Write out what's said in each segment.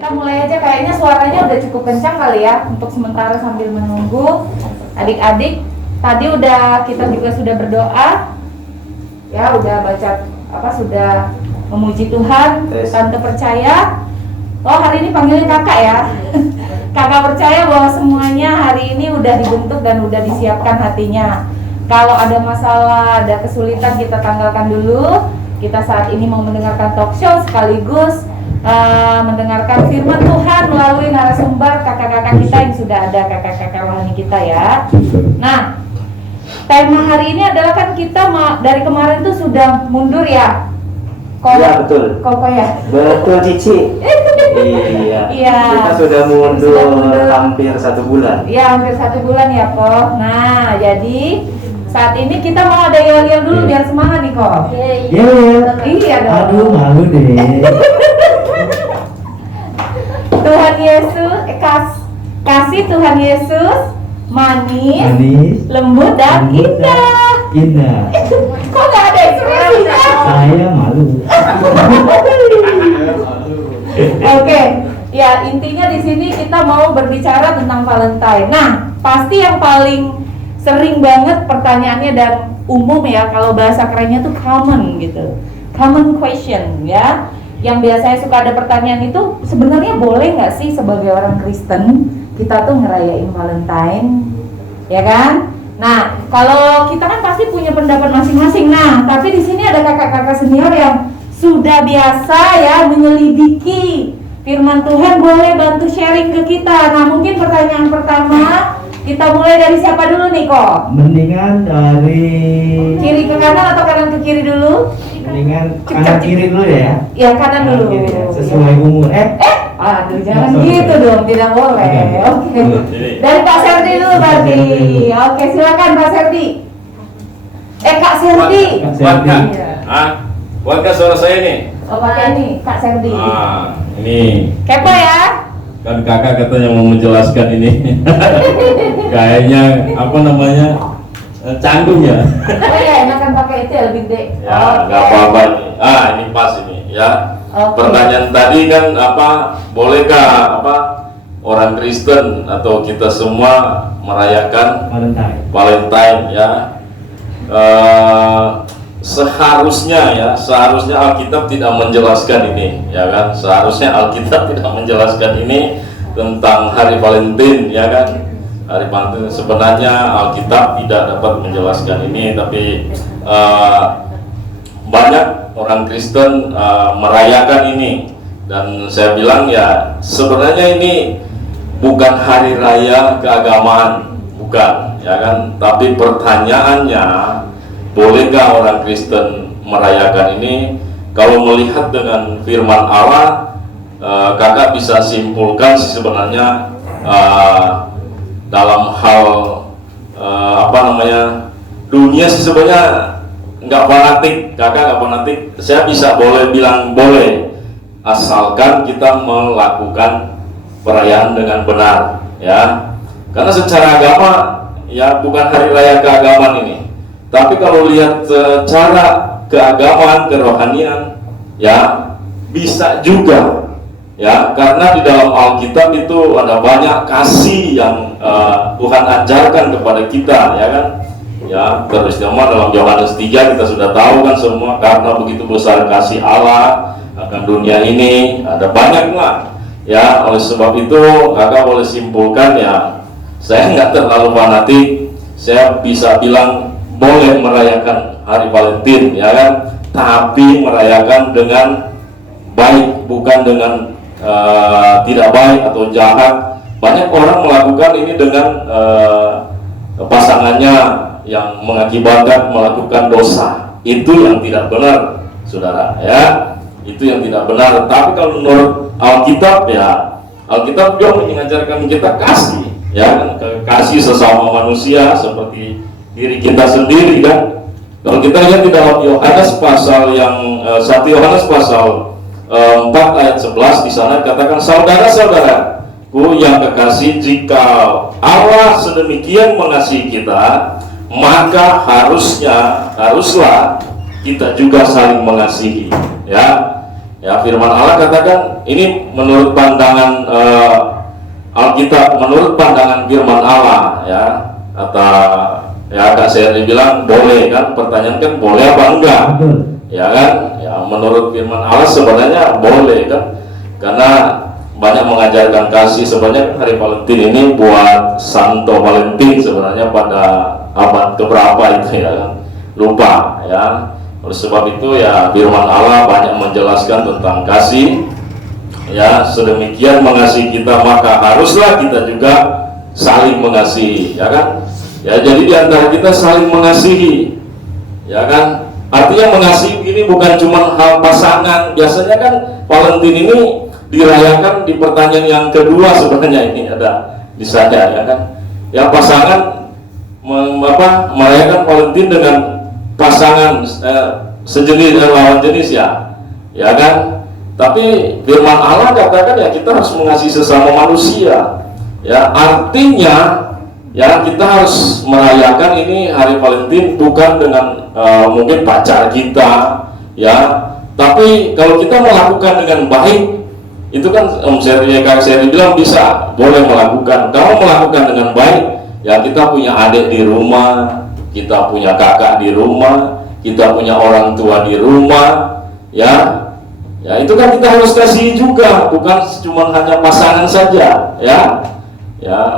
Kita mulai aja, kayaknya suaranya udah cukup kencang kali ya untuk sementara sambil menunggu. Adik-adik, tadi kita juga sudah berdoa. Ya, udah baca sudah memuji Tuhan. Tante percaya. Oh, hari ini panggilnya kakak ya. Kakak percaya bahwa semuanya hari ini udah dibentuk dan udah disiapkan hatinya. Kalau ada masalah, ada kesulitan, kita tanggalkan dulu. Kita saat ini mau mendengarkan talk show sekaligus mendengarkan firman Tuhan melalui narasumber kakak-kakak kita yang sudah ada, kakak-kakak rohani kita ya. Nah, tema hari ini adalah kan kita dari kemarin tuh sudah mundur ya. Iya betul. Kok ya? Betul Cici. Iya. Kita sudah mundur hampir 1 bulan. Iya, hampir 1 bulan ya kok. Nah, jadi saat ini kita mau ada yel-yel dulu biar semangat nih kok. Iya dong. Aduh malu deh. Tuhan Yesus, kasih Tuhan Yesus manis, lembut dan indah. Kok nggak ada ekspresinya? Saya malu. Oke, ya intinya di sini kita mau berbicara tentang Valentine. Nah, pasti yang paling sering banget pertanyaannya dan umum ya, kalau bahasa kerennya tuh common gitu, common question ya. Yang biasanya suka ada pertanyaan itu, sebenarnya boleh nggak sih sebagai orang Kristen kita tuh ngerayain Valentine, ya kan? Nah, kalau kita kan pasti punya pendapat masing-masing. Nah, tapi di sini ada kakak-kakak senior yang sudah biasa ya menyelidiki firman Tuhan, boleh bantu sharing ke kita. Nah, mungkin pertanyaan pertama kita mulai dari siapa dulu nih kok? Mendingan dari Kiri ke kanan atau kanan ke kiri dulu? Mendingan kanan kiri dulu ya. Ya kanan dulu. Kiri ya. Sesuai umur. Aduh jangan gitu dong, tidak boleh. Oke. Dari Kak Serdi dulu berarti. Oke, silakan Pak Serdi. Kak Serdi. Buat suara saya nih. Oh pakai ini Kak Serdi. Ini. Kepo ya. Kan kakak katanya mau menjelaskan ini. Kayaknya canggung ya. Oh ya, enakan pakai itu ya, lebih gede. Ya, nggak apa-apa nih. Ini pas ini ya. Pertanyaan tadi kan bolehkah orang Kristen atau kita semua merayakan Valentine ya? Seharusnya Alkitab tidak menjelaskan ini, ya kan? Seharusnya Alkitab tidak menjelaskan ini tentang hari Valentine, ya kan? Hari Valentine sebenarnya Alkitab tidak dapat menjelaskan ini, tapi banyak orang Kristen merayakan ini, dan saya bilang ya sebenarnya ini bukan hari raya keagamaan, bukan, ya kan? Tapi pertanyaannya, bolehkah orang Kristen merayakan ini? Kalau melihat dengan firman Allah, kakak bisa simpulkan sebenarnya dalam hal dunia sih sebenarnya nggak fanatik, kakak nggak fanatik. Saya bisa bilang boleh, asalkan kita melakukan perayaan dengan benar, ya. Karena secara agama ya bukan hari raya keagamaan ini. Tapi kalau lihat secara keagamaan, kerohanian, ya bisa juga, ya, karena di dalam Alkitab itu ada banyak kasih yang Tuhan ajarkan kepada kita, ya kan? Ya, terutama dalam Yohanes 3 kita sudah tahu kan semua, karena begitu besar kasih Allah akan dunia ini, ada banyak lah, ya. Oleh sebab itu kakak boleh simpulkan ya, saya nggak terlalu fanatik, saya bisa bilang boleh merayakan hari Valentine, ya kan, tapi merayakan dengan baik, bukan dengan tidak baik atau jahat. Banyak orang melakukan ini dengan pasangannya yang mengakibatkan melakukan dosa. Itu yang tidak benar, saudara, ya, itu yang tidak benar. Tapi kalau menurut Alkitab, ya, Alkitab juga mengajarkan kita kasih, ya, kasih sesama manusia seperti diri kita sendiri, kan? Kalau kita lihat di dalam Yohanes pasal 1 Yohanes pasal 4 ayat 11, di sana katakan, saudara-saudaraku yang kekasih, jika Allah sedemikian mengasihi kita, maka haruslah kita juga saling mengasihi, ya. Ya, firman Allah katakan ini menurut pandangan Alkitab, menurut pandangan firman Allah, ya. Atau ya Kak Seri bilang boleh kan, pertanyaan kan boleh apa enggak? Ya kan? Ya, menurut firman Allah sebenarnya boleh kan, karena banyak mengajarkan kasih. Sebenarnya hari Valentin ini buat Santo Valentin sebenarnya pada abad keberapa itu ya kan, lupa ya. Oleh sebab itu ya firman Allah banyak menjelaskan tentang kasih, ya sedemikian mengasihi kita maka haruslah kita juga saling mengasihi, ya kan? Ya jadi di antara kita saling mengasihi, ya kan? Artinya mengasihi ini bukan cuma hal pasangan. Biasanya kan Valentin ini dirayakan di pertanyaan yang kedua sebenarnya ini ada di sana, ya kan? Yang pasangan merayakan Valentin dengan pasangan sejenis dan lawan jenis, ya kan? Tapi firman Allah katakan ya kita harus mengasihi sesama manusia, ya artinya ya kita harus merayakan ini hari Valentin bukan dengan mungkin pacar kita, ya, tapi kalau kita melakukan dengan baik itu kan Kak Seri bilang bisa boleh melakukan. Kalau melakukan dengan baik, ya kita punya adik di rumah, kita punya kakak di rumah, kita punya orang tua di rumah, ya itu kan kita harus kasih juga, bukan cuma hanya pasangan saja, ya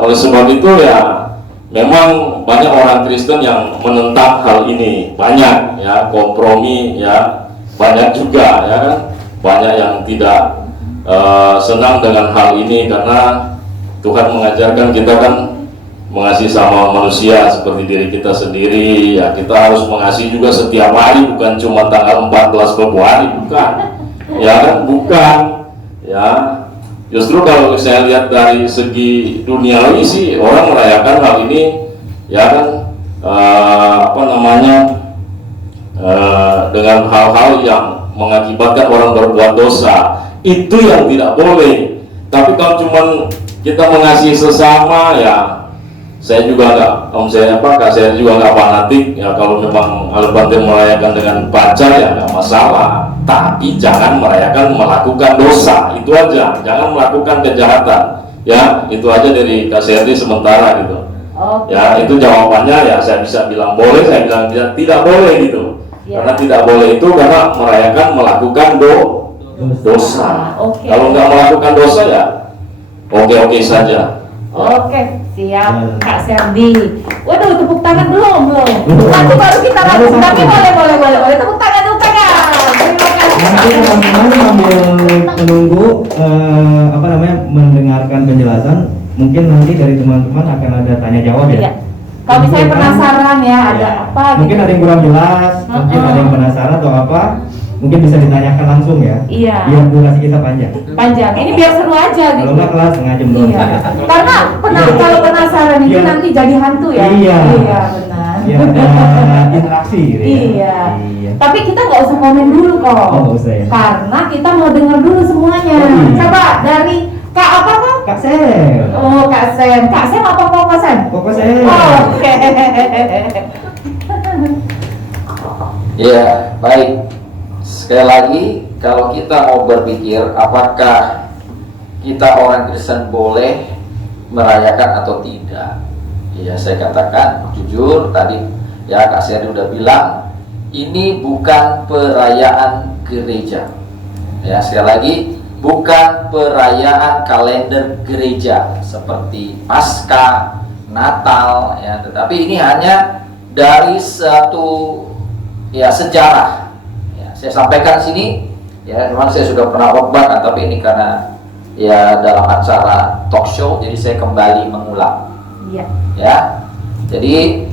oleh sebab itu ya memang banyak orang Kristen yang menentang hal ini, banyak ya kompromi, ya banyak juga ya kan, banyak yang tidak senang dengan hal ini karena Tuhan mengajarkan kita kan mengasihi sama manusia seperti diri kita sendiri, ya kita harus mengasihi juga setiap hari, bukan cuma tanggal 14 Februari, bukan, ya kan, bukan, ya justru kalau saya lihat dari segi duniawi sih orang merayakan hal ini, ya kan, dengan hal-hal yang mengakibatkan orang berbuat dosa, itu yang tidak boleh. Tapi kalau cuma kita mengasihi sesama, ya saya juga Kak saya juga nggak fanatik ya. Kalau memang Valentin merayakan dengan pacar ya nggak masalah, tapi jangan melakukan dosa, itu aja, jangan melakukan kejahatan, ya itu aja dari Kak Seri sementara gitu. Ya itu jawabannya, ya saya bisa bilang boleh, saya bilang tidak boleh gitu, karena tidak boleh itu karena melakukan dosa. Kalau nggak melakukan dosa ya oke saja. Oke, siap Kak Serdi. Waduh, tepuk tangan belum? Nanti baru kita langsung. Tapi boleh tepuk tangan. Terima kasih. Nanti teman-teman sambil menunggu mendengarkan penjelasan, mungkin nanti dari teman-teman akan ada tanya jawab ya. Iya. Kalau misalnya penasaran ya ada apa? Mungkin ada yang kurang jelas, mungkin ada yang penasaran atau apa. Mungkin bisa ditanyakan langsung ya. Iya. Biar durasi kita panjang. Ini biar seru aja gitu. Kalau nggak kelas setengah jam doang. Iya. Karena kalau penasaran itu nanti jadi hantu ya. Iya. Iya benar. Iya, ada interaksi gitu ya. Iya. Tapi kita nggak usah komen dulu kok. Oh, nggak usah ya. Karena kita mau dengar dulu semuanya. Coba dari Kak apa Kak? Kak Sem. Oh Kak Sem. Kak Sem apa Koko Sem? Koko Sem. Oke. Ya, baik. Sekali lagi, kalau kita mau berpikir apakah kita orang Kristen boleh merayakan atau tidak, ya saya katakan jujur tadi ya Kak Seri udah bilang ini bukan perayaan gereja. Ya sekali lagi, bukan perayaan kalender gereja seperti Paskah, Natal, ya, tetapi ini hanya dari satu ya sejarah. Saya sampaikan sini, ya memang saya sudah pernah khotbah kan, tapi ini karena ya dalam acara talk show, jadi saya kembali mengulang. Iya. Ya, jadi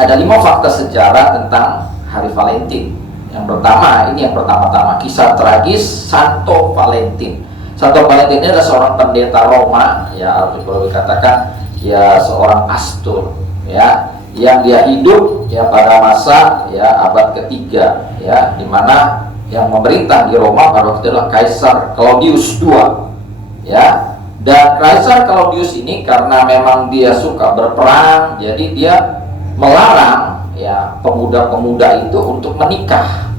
ada 5 fakta sejarah tentang Hari Valentin. Yang pertama, ini yang pertama-tama kisah tragis Santo Valentin. Santo Valentin ini adalah seorang pendeta Roma, ya atau kalau dikatakan ya seorang pastor, ya yang dia hidup ya pada masa ya abad ketiga, ya di mana yang memerintah di Roma pada waktu itu adalah Kaisar Claudius II, ya. Dan Kaisar Claudius ini karena memang dia suka berperang, jadi dia melarang ya pemuda-pemuda itu untuk menikah.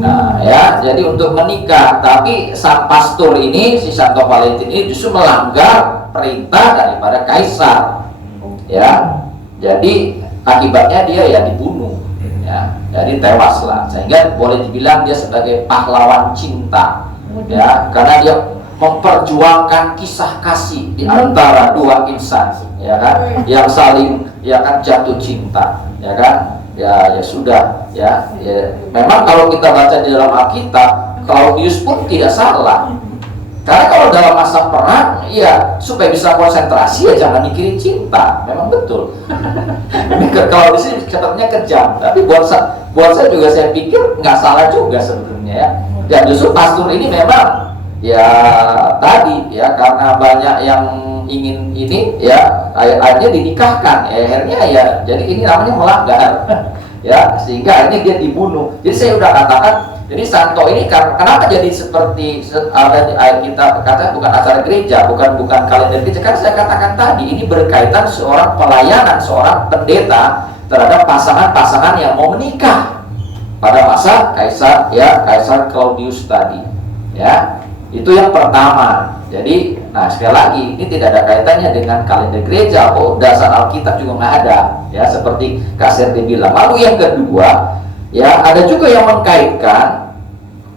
Nah ya, jadi untuk menikah, tapi sang pastor ini, si Santo Valentin ini justru melanggar perintah daripada kaisar. Ya, jadi akibatnya dia ya dibunuh, ya, jadi tewas lah. Sehingga boleh dibilang dia sebagai pahlawan cinta, ya, karena dia memperjuangkan kisah kasih di antara dua insan, ya kan, yang saling ya kan jatuh cinta, ya kan. Ya sudah, ya. Memang kalau kita baca di dalam Alkitab, Claudius pun tidak salah. Karena kalau dalam masa perang, ya supaya bisa konsentrasi ya jangan mikirin cinta. Memang betul. Claudius ini katanya kejam, tapi buat saya juga saya pikir nggak salah juga sebenarnya ya. Dan justru pastor ini memang ya tadi ya karena banyak yang ingin ini ya akhirnya dinikahkan ya, akhirnya ya jadi ini namanya melanggar ya sehingga akhirnya dia dibunuh. Jadi saya udah katakan, jadi Santo ini kenapa jadi seperti kita kata bukan acara gereja, bukan kalender gereja, kan saya katakan tadi ini berkaitan seorang pelayanan, seorang pendeta terhadap pasangan-pasangan yang mau menikah pada masa Kaisar Claudius tadi ya. Itu yang pertama. Jadi, nah sekali lagi ini tidak ada kaitannya dengan kalender gereja. Oh, dasar Alkitab juga nggak ada, ya seperti Kak Serdi bilang. Lalu yang kedua, ya ada juga yang mengkaitkan,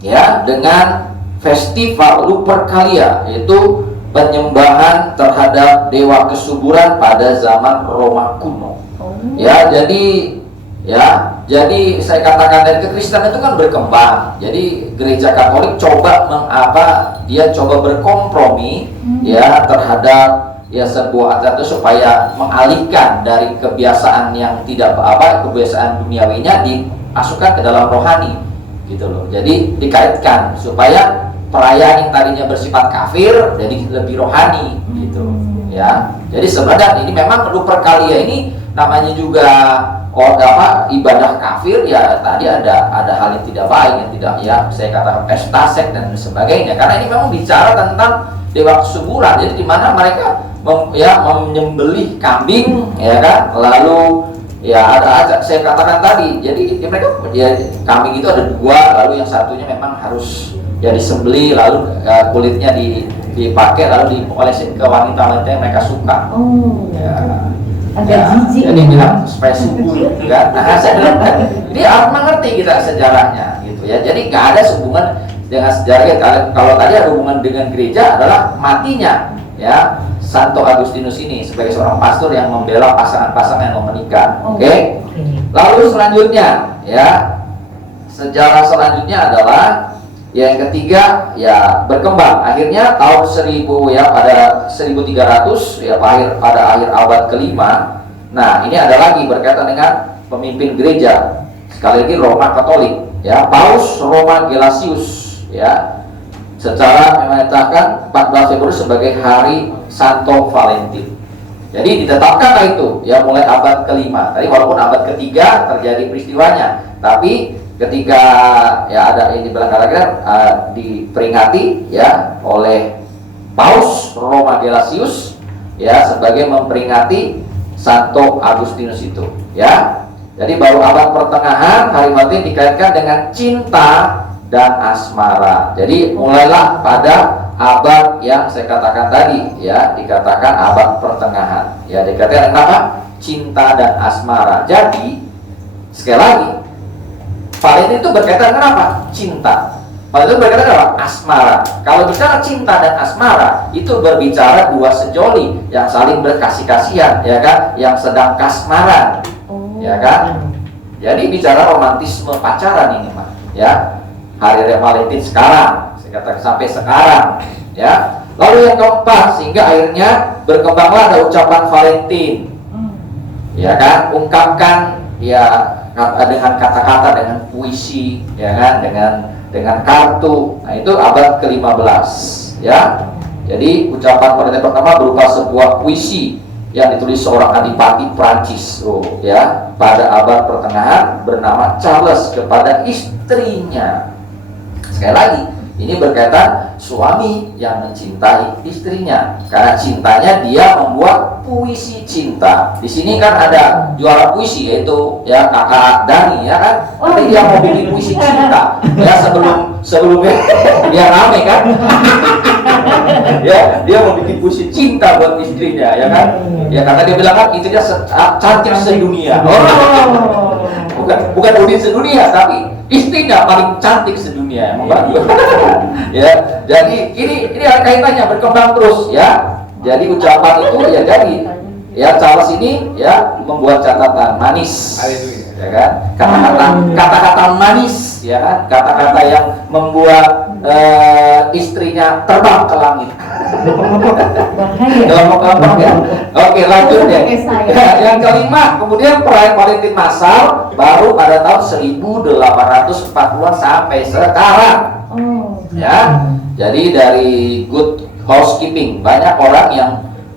ya dengan festival Lupercalia, yaitu penyembahan terhadap dewa kesuburan pada zaman Roma kuno. Ya, jadi saya katakan dari kekristenan itu kan berkembang. Jadi gereja Katolik dia coba berkompromi ya terhadap ya sebuah acara itu supaya mengalihkan dari kebiasaan yang kebiasaan duniawinya dimasukkan ke dalam rohani gitu loh. Jadi dikaitkan supaya perayaan yang tadinya bersifat kafir jadi lebih rohani gitu ya. Jadi sebenarnya ini memang Lupercalia ini namanya juga ibadah kafir ya, tadi ada hal yang tidak baik, yang tidak ya saya katakan pesta seks dan sebagainya, karena ini memang bicara tentang dewa kesuburan. Jadi di mana mereka menyembelih kambing ya kan, lalu ya ada saya katakan tadi, jadi mereka kambing itu ada dua, lalu yang satunya memang harus ya disembelih, lalu kulitnya dipakai lalu diolesin ke wanita-wanita yang mereka suka. Agak jijik. Jadi bilang spesifik kan. Nah, saya bilang ini harus mengerti kita sejarahnya gitu ya. Jadi nggak ada hubungan dengan sejarah. Kalau tadi ada hubungan dengan gereja adalah matinya ya Santo Agustinus ini sebagai seorang pastor yang membela pasangan-pasangan yang mau menikah. Oke. Lalu selanjutnya ya sejarah selanjutnya adalah yang ketiga ya berkembang. Akhirnya tahun 1000 ya pada 1300 ya pada akhir abad kelima. Nah ini ada lagi berkaitan dengan pemimpin gereja, sekali lagi Roma Katolik ya, Paus Roma Gelasius ya secara menyatakan 14 Februari sebagai hari Santo Valentin. Jadi ditetapkanlah itu ya mulai abad kelima. Tadi walaupun abad ketiga terjadi peristiwanya, tapi ketika ya ada ini barangkali diperingati ya oleh Paus Roma Gelasius ya sebagai memperingati Santo Agustinus itu ya. Jadi baru abad pertengahan hari Valentine dikaitkan dengan cinta dan asmara. Jadi mulailah pada abad yang saya katakan tadi ya, dikatakan abad pertengahan ya, dikatakan apa? Cinta dan asmara. Jadi sekali lagi Valentine itu berkaitan dengan apa? Cinta. Valentine itu berkaitan dengan apa? Asmara. Kalau bicara cinta dan asmara, itu berbicara dua sejoli yang saling berkasih-kasihan, ya kan? Yang sedang kasmaran, ya kan? Jadi bicara romantisme pacaran ini, Pak. Ya, hari raya Valentine sekarang, saya katakan sampai sekarang, ya. Lalu yang keempat, sehingga akhirnya berkembanglah ada ucapan Valentine, ya kan? Ungkapkan, ya. Dengan kata-kata, dengan puisi, ya kan, dengan kartu. Nah itu abad ke-15 ya. Jadi ucapan Valentine pertama berupa sebuah puisi yang ditulis seorang adipati Prancis ya pada abad pertengahan bernama Charles kepada istrinya. Sekali lagi Ini berkaitan suami yang mencintai istrinya. Karena cintanya dia membuat puisi cinta. Di sini kan ada juara puisi yaitu ya kakak Dani ya kan. Tapi dia mau bikin puisi cinta. Ya sebelumnya dia rame kan. Ya dia mau bikin puisi cinta buat istrinya ya kan. Ya karena dia bilang kan istrinya cantik sedunia. Bukan dunia sedunia tapi istrinya paling cantik sedunia. Ya, jadi ini ada kaitannya berkembang terus ya. Jadi ucapan itu ya jadi ya Charles ini ya membuat catatan manis. Ya kan? Kata-kata manis ya kan? Kata-kata yang membuat istrinya terbang ke langit. Kelompok-kelompok ya. Oke, lanjut ya. Yang kelima, kemudian perayaan Valentine massal baru pada tahun 1840-an sampai sekarang. Ya. Jadi dari Good Housekeeping banyak orang yang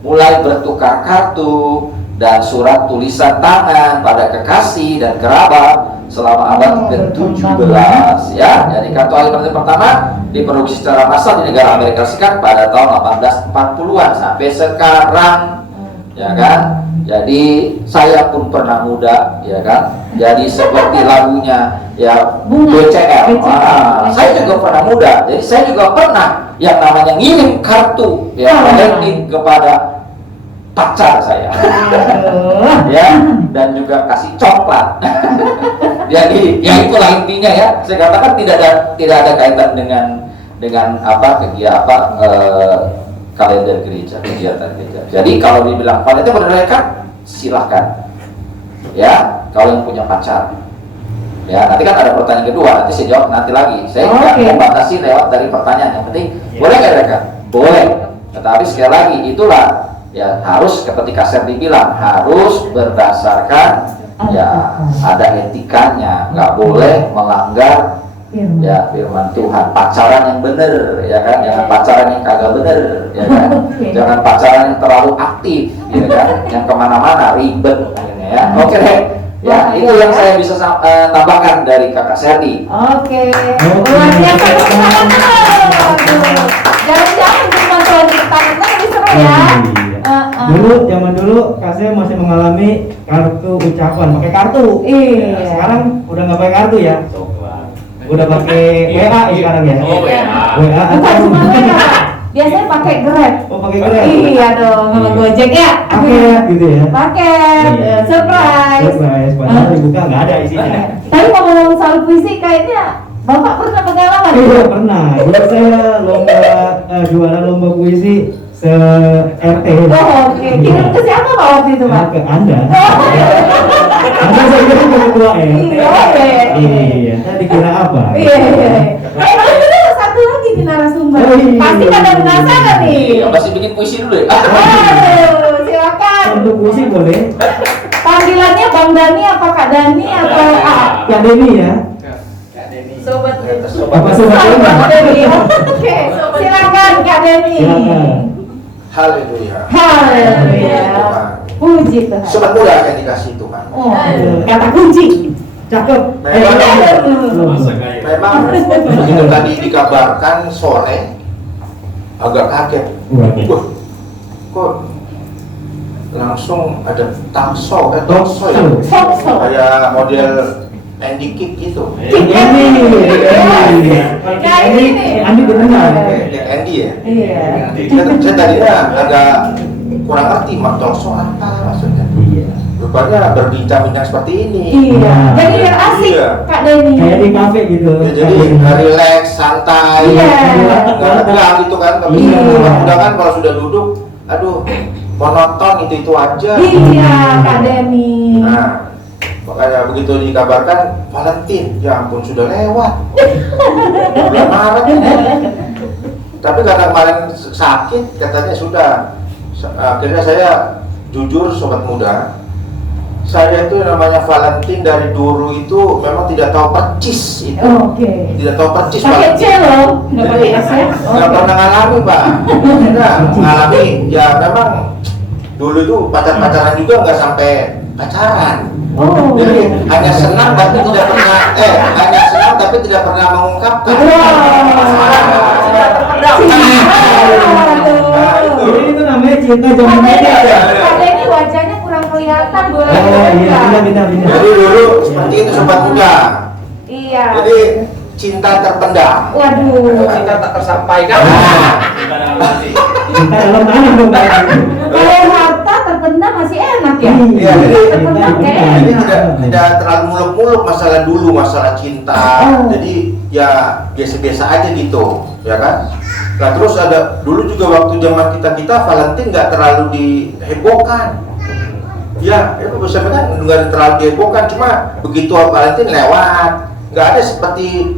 mulai bertukar kartu dan surat tulisan tangan pada kekasih dan kerabat selama abad ke-17 ya. Jadi kartu Valentine pertama diproduksi secara massal di negara Amerika Serikat pada tahun 1840-an sampai sekarang ya kan. Jadi saya pun pernah muda ya kan. Jadi seperti lagunya ya BCL. Saya juga pernah muda. Jadi saya juga pernah yang namanya ngirim kartu ya Valentine kepada pacar saya. Ya, dan juga kasih coklat. Jadi ya itulah intinya ya. Saya katakan tidak ada kaitan dengan apa kegiatan kalender gereja, kegiatan gereja. Jadi kalau dibilang Valentine berdasarkan silahkan. Ya, kalau yang punya pacar. Ya, nanti kan ada pertanyaan kedua, nanti saya jawab nanti lagi. Saya tidak membatasi lewat dari pertanyaan. Yang penting boleh nggak mereka? Boleh. Tetapi sekali lagi itulah ya harus ketika Serdi bilang harus berdasarkan ya ada etikanya, nggak boleh melanggar ya firman Tuhan. Pacaran yang benar ya kan, jangan pacaran yang kagak benar ya kan, jangan pacaran yang terlalu aktif ya kan, yang kemana-mana ribet akhirnya ya. Oke deh ya, itu yang saya bisa tambahkan dari kakak Serdi. Oke, luar biasa. Jangan-jangan cuma soal pertanyaan lebih seru ya. Zaman dulu Kak saya masih mengalami kartu ucapan, pakai kartu. Iya. Sekarang udah nggak pakai kartu ya. Udah pakai WA sekarang ya. WA Bukan cuma WA, biasanya pakai Grab. Oh, pakai Grab. Iya dong, sama Gojek ya. Paket gitu ya. Paket, surprise. Padahal dibuka nggak ada isinya. Tapi ngomong soal puisi kayaknya Bapak pernah pengalaman? Iya pernah. Dulu saya juara lomba puisi se-RT. Oh, oke. Kirim ke siapa Pak waktu itu Pak? Ke Anda. Anda saya kira ke ketua RT. Iya. Tadi kira apa? Iya. Kalau kita satu lagi di narasumber. Pasti pada penasaran nih. Masih bikin puisi dulu ya? Silakan. Untuk puisi boleh. Panggilannya Bang Dani apa Kak Dani atau Kak Deni ya. Sobat Apa sobat Deni? Oke, silakan Kak Deni. Silakan. Haleluya. Haleluya. Puji Tuhan. Sobat muda akan dikasih Tuhan. Oh, kata kunci. Cakep. Memang begitu tadi dikabarkan sore agak kaget. Wah, kok langsung ada talkshow ya? Talkshow. Kayak model Andy Kick gitu. Andi benar. Kayak Andy ya. Iya. Saya tadinya agak kurang ngerti talkshow apa maksudnya. Iya. Rupanya berbincang-bincang seperti ini. Iya. Jadi biar asik Iya. Kak Deni. Kayak di kafe gitu. Ya, jadi relax, santai, Iya. nggak tegang gitu kan. Tapi Iya. udah kan kalau sudah duduk, aduh monoton itu aja. Iya Kak Deni. Nah, makanya begitu dikabarkan Valentine, ya ampun sudah lewat. Bulan Maret. Tapi karena kemarin sakit, katanya sudah. Akhirnya saya jujur sobat muda, saya itu namanya Valentine dari dulu itu memang tidak tahu percis itu. Oke. Tidak tahu percis Pakai C loh, nggak pakai S ya? Nggak pernah ngalami Pak. Enggak, ngalami ya memang dulu itu pacaran juga nggak sampai pacaran. Oh. Jadi hanya senang tapi tidak pernah hanya senang tapi tidak pernah mengungkapkan. Jadi itu namanya cinta zaman media ya. Ada ini wajahnya kurang kelihatan boleh. Oh iya, pindah. Jadi dulu seperti itu sobat muda. Iya. Jadi cinta terpendam. Waduh. Cinta tak tersampaikan. Cinta dalam mana dong? Kalau harta terpendam masih enak ya. Iya, jadi Terpendam kayak Jadi enak. tidak terlalu muluk-muluk masalah dulu, masalah cinta. Oh. Jadi ya biasa-biasa aja gitu, ya kan? Nah terus ada dulu juga waktu zaman kita Valentine nggak terlalu dihebohkan. Ya, itu sebenarnya nggak terlalu dihebohkan, cuma begitu Valentine lewat, nggak ada seperti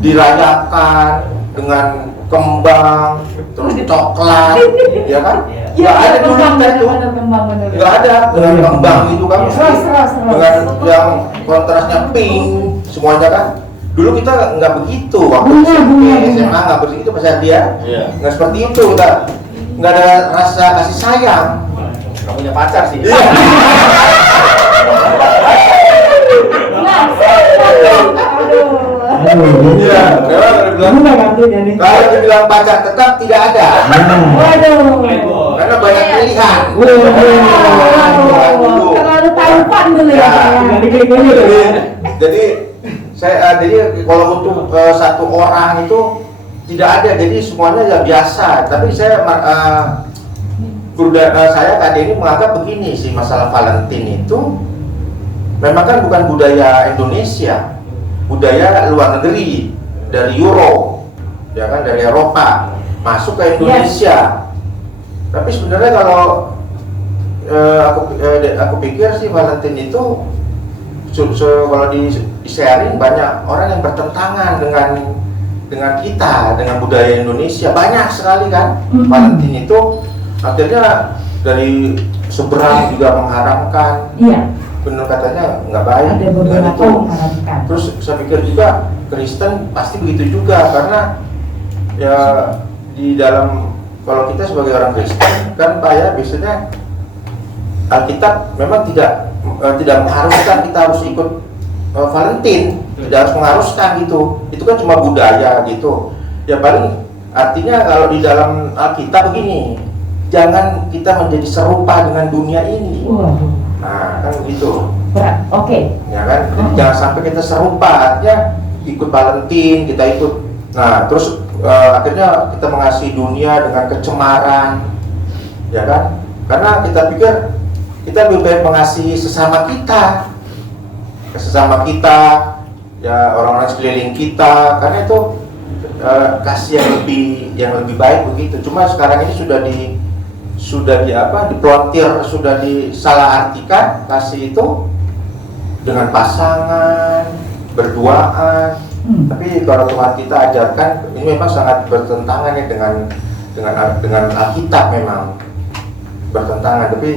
dirayakan dengan kembang, terus coklat, ya kan? Ya, Nggak ada dulu kembang, kita itu. bener, kembang, bener. Nggak ada dengan kembang itu kan, Ros. dengan yang kontrasnya pink semuanya kan. Dulu kita nggak begitu waktu Bunga. SMA nggak begitu pas dia Iya. nggak seperti itu, nggak ada rasa kasih sayang. Nggak punya pacar sih. Iya. Nah, aduh. Iya. Memang ada bilang Bunga kartunya nih. kalau dibilang pacar tetap tidak ada, Waduh. karena banyak pilihan. Wow. Terlalu tampan dulu ya. Ya. Nggak diklik aja tuh. Jadi jadi kalau untuk satu orang itu tidak ada, jadi semuanya ya biasa. Tapi saya saya tadi ini menganggap begini sih, masalah Valentine itu memang kan bukan budaya Indonesia, budaya luar negeri, dari Euro, ya kan, dari Eropa masuk ke Indonesia. Tapi sebenarnya kalau aku pikir sih Valentine itu kalau di sharing banyak orang yang bertentangan dengan kita, dengan budaya Indonesia, banyak sekali kan. Valentine itu akhirnya dari seberang juga mengharamkan. Iya. Benar katanya nggak baik Ada dengan beberapa itu. mengharapkan. Terus saya pikir juga Kristen pasti begitu juga, karena ya di dalam, kalau kita sebagai orang Kristen kan Pak ya, biasanya Alkitab memang tidak mengharuskan kita harus ikut Valentine, tidak harus mengharuskan gitu. Itu kan cuma budaya gitu. Ya paling artinya kalau di dalam Alkitab begini, jangan kita menjadi serupa dengan dunia ini. Waduh. Nah kan begitu. Berat. Oke. Ya kan, jadi jangan sampai kita serupa, artinya ikut Valentine, kita ikut. Nah terus akhirnya kita mengasihi dunia dengan kecemaran, ya kan? Karena kita pikir kita lebih baik mengasihi sesama kita, ya orang-orang sekeliling kita, karena itu kasih yang lebih baik begitu. Cuma sekarang ini sudah diplontir, sudah disalahartikan kasih itu dengan pasangan, berduaan. Tapi kalau Tuhan kita ajarkan, ini memang sangat bertentangan ya dengan Alkitab, memang bertentangan. Tapi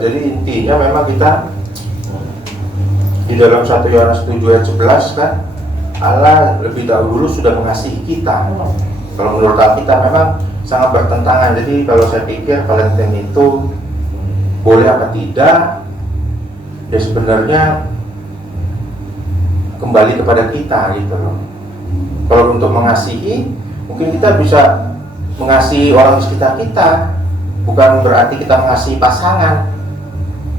jadi intinya memang kita di dalam 1 Yohanes 7 ayat 11 kan, Allah lebih dahulu sudah mengasihi kita. Kalau menurut Alkitab memang sangat bertentangan. Jadi kalau saya pikir Valentine itu boleh apa tidak, ya sebenarnya kembali kepada kita gitu loh. Kalau untuk mengasihi, mungkin kita bisa mengasihi orang di sekitar kita, bukan berarti kita mengasihi pasangan,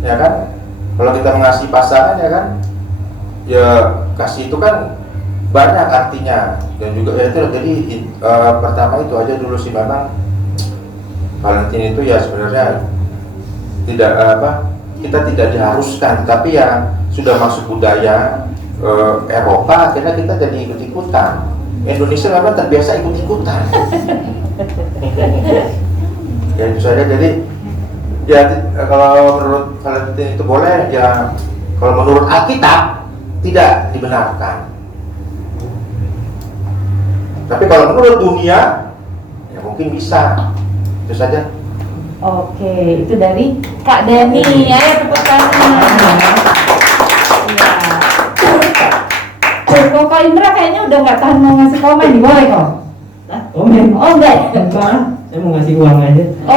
ya kan? Kalau kita mengasihi pasangan, ya kan, ya kasih itu kan banyak artinya. Dan juga ya itu, jadi pertama itu aja dulu sih, memang Valentine itu ya sebenarnya tidak kita tidak diharuskan, tapi ya sudah masuk budaya Eropa, akhirnya kita jadi ikut-ikutan. Indonesia memang terbiasa ikut-ikutan. Ya itu saja. Jadi ya kalau menurut Valentine itu boleh, ya kalau menurut Alkitab tidak dibenarkan. Tapi kalau menurut dunia ya mungkin bisa. Itu saja. Oke, itu dari Kak Dani ya, tepuk tangan. Iya. Kok Indra kayaknya udah nggak tahan mau ngasih komen nih, boleh kok? Komen? Oh enggak. Enggak, saya mau ngasih uang aja. Oh,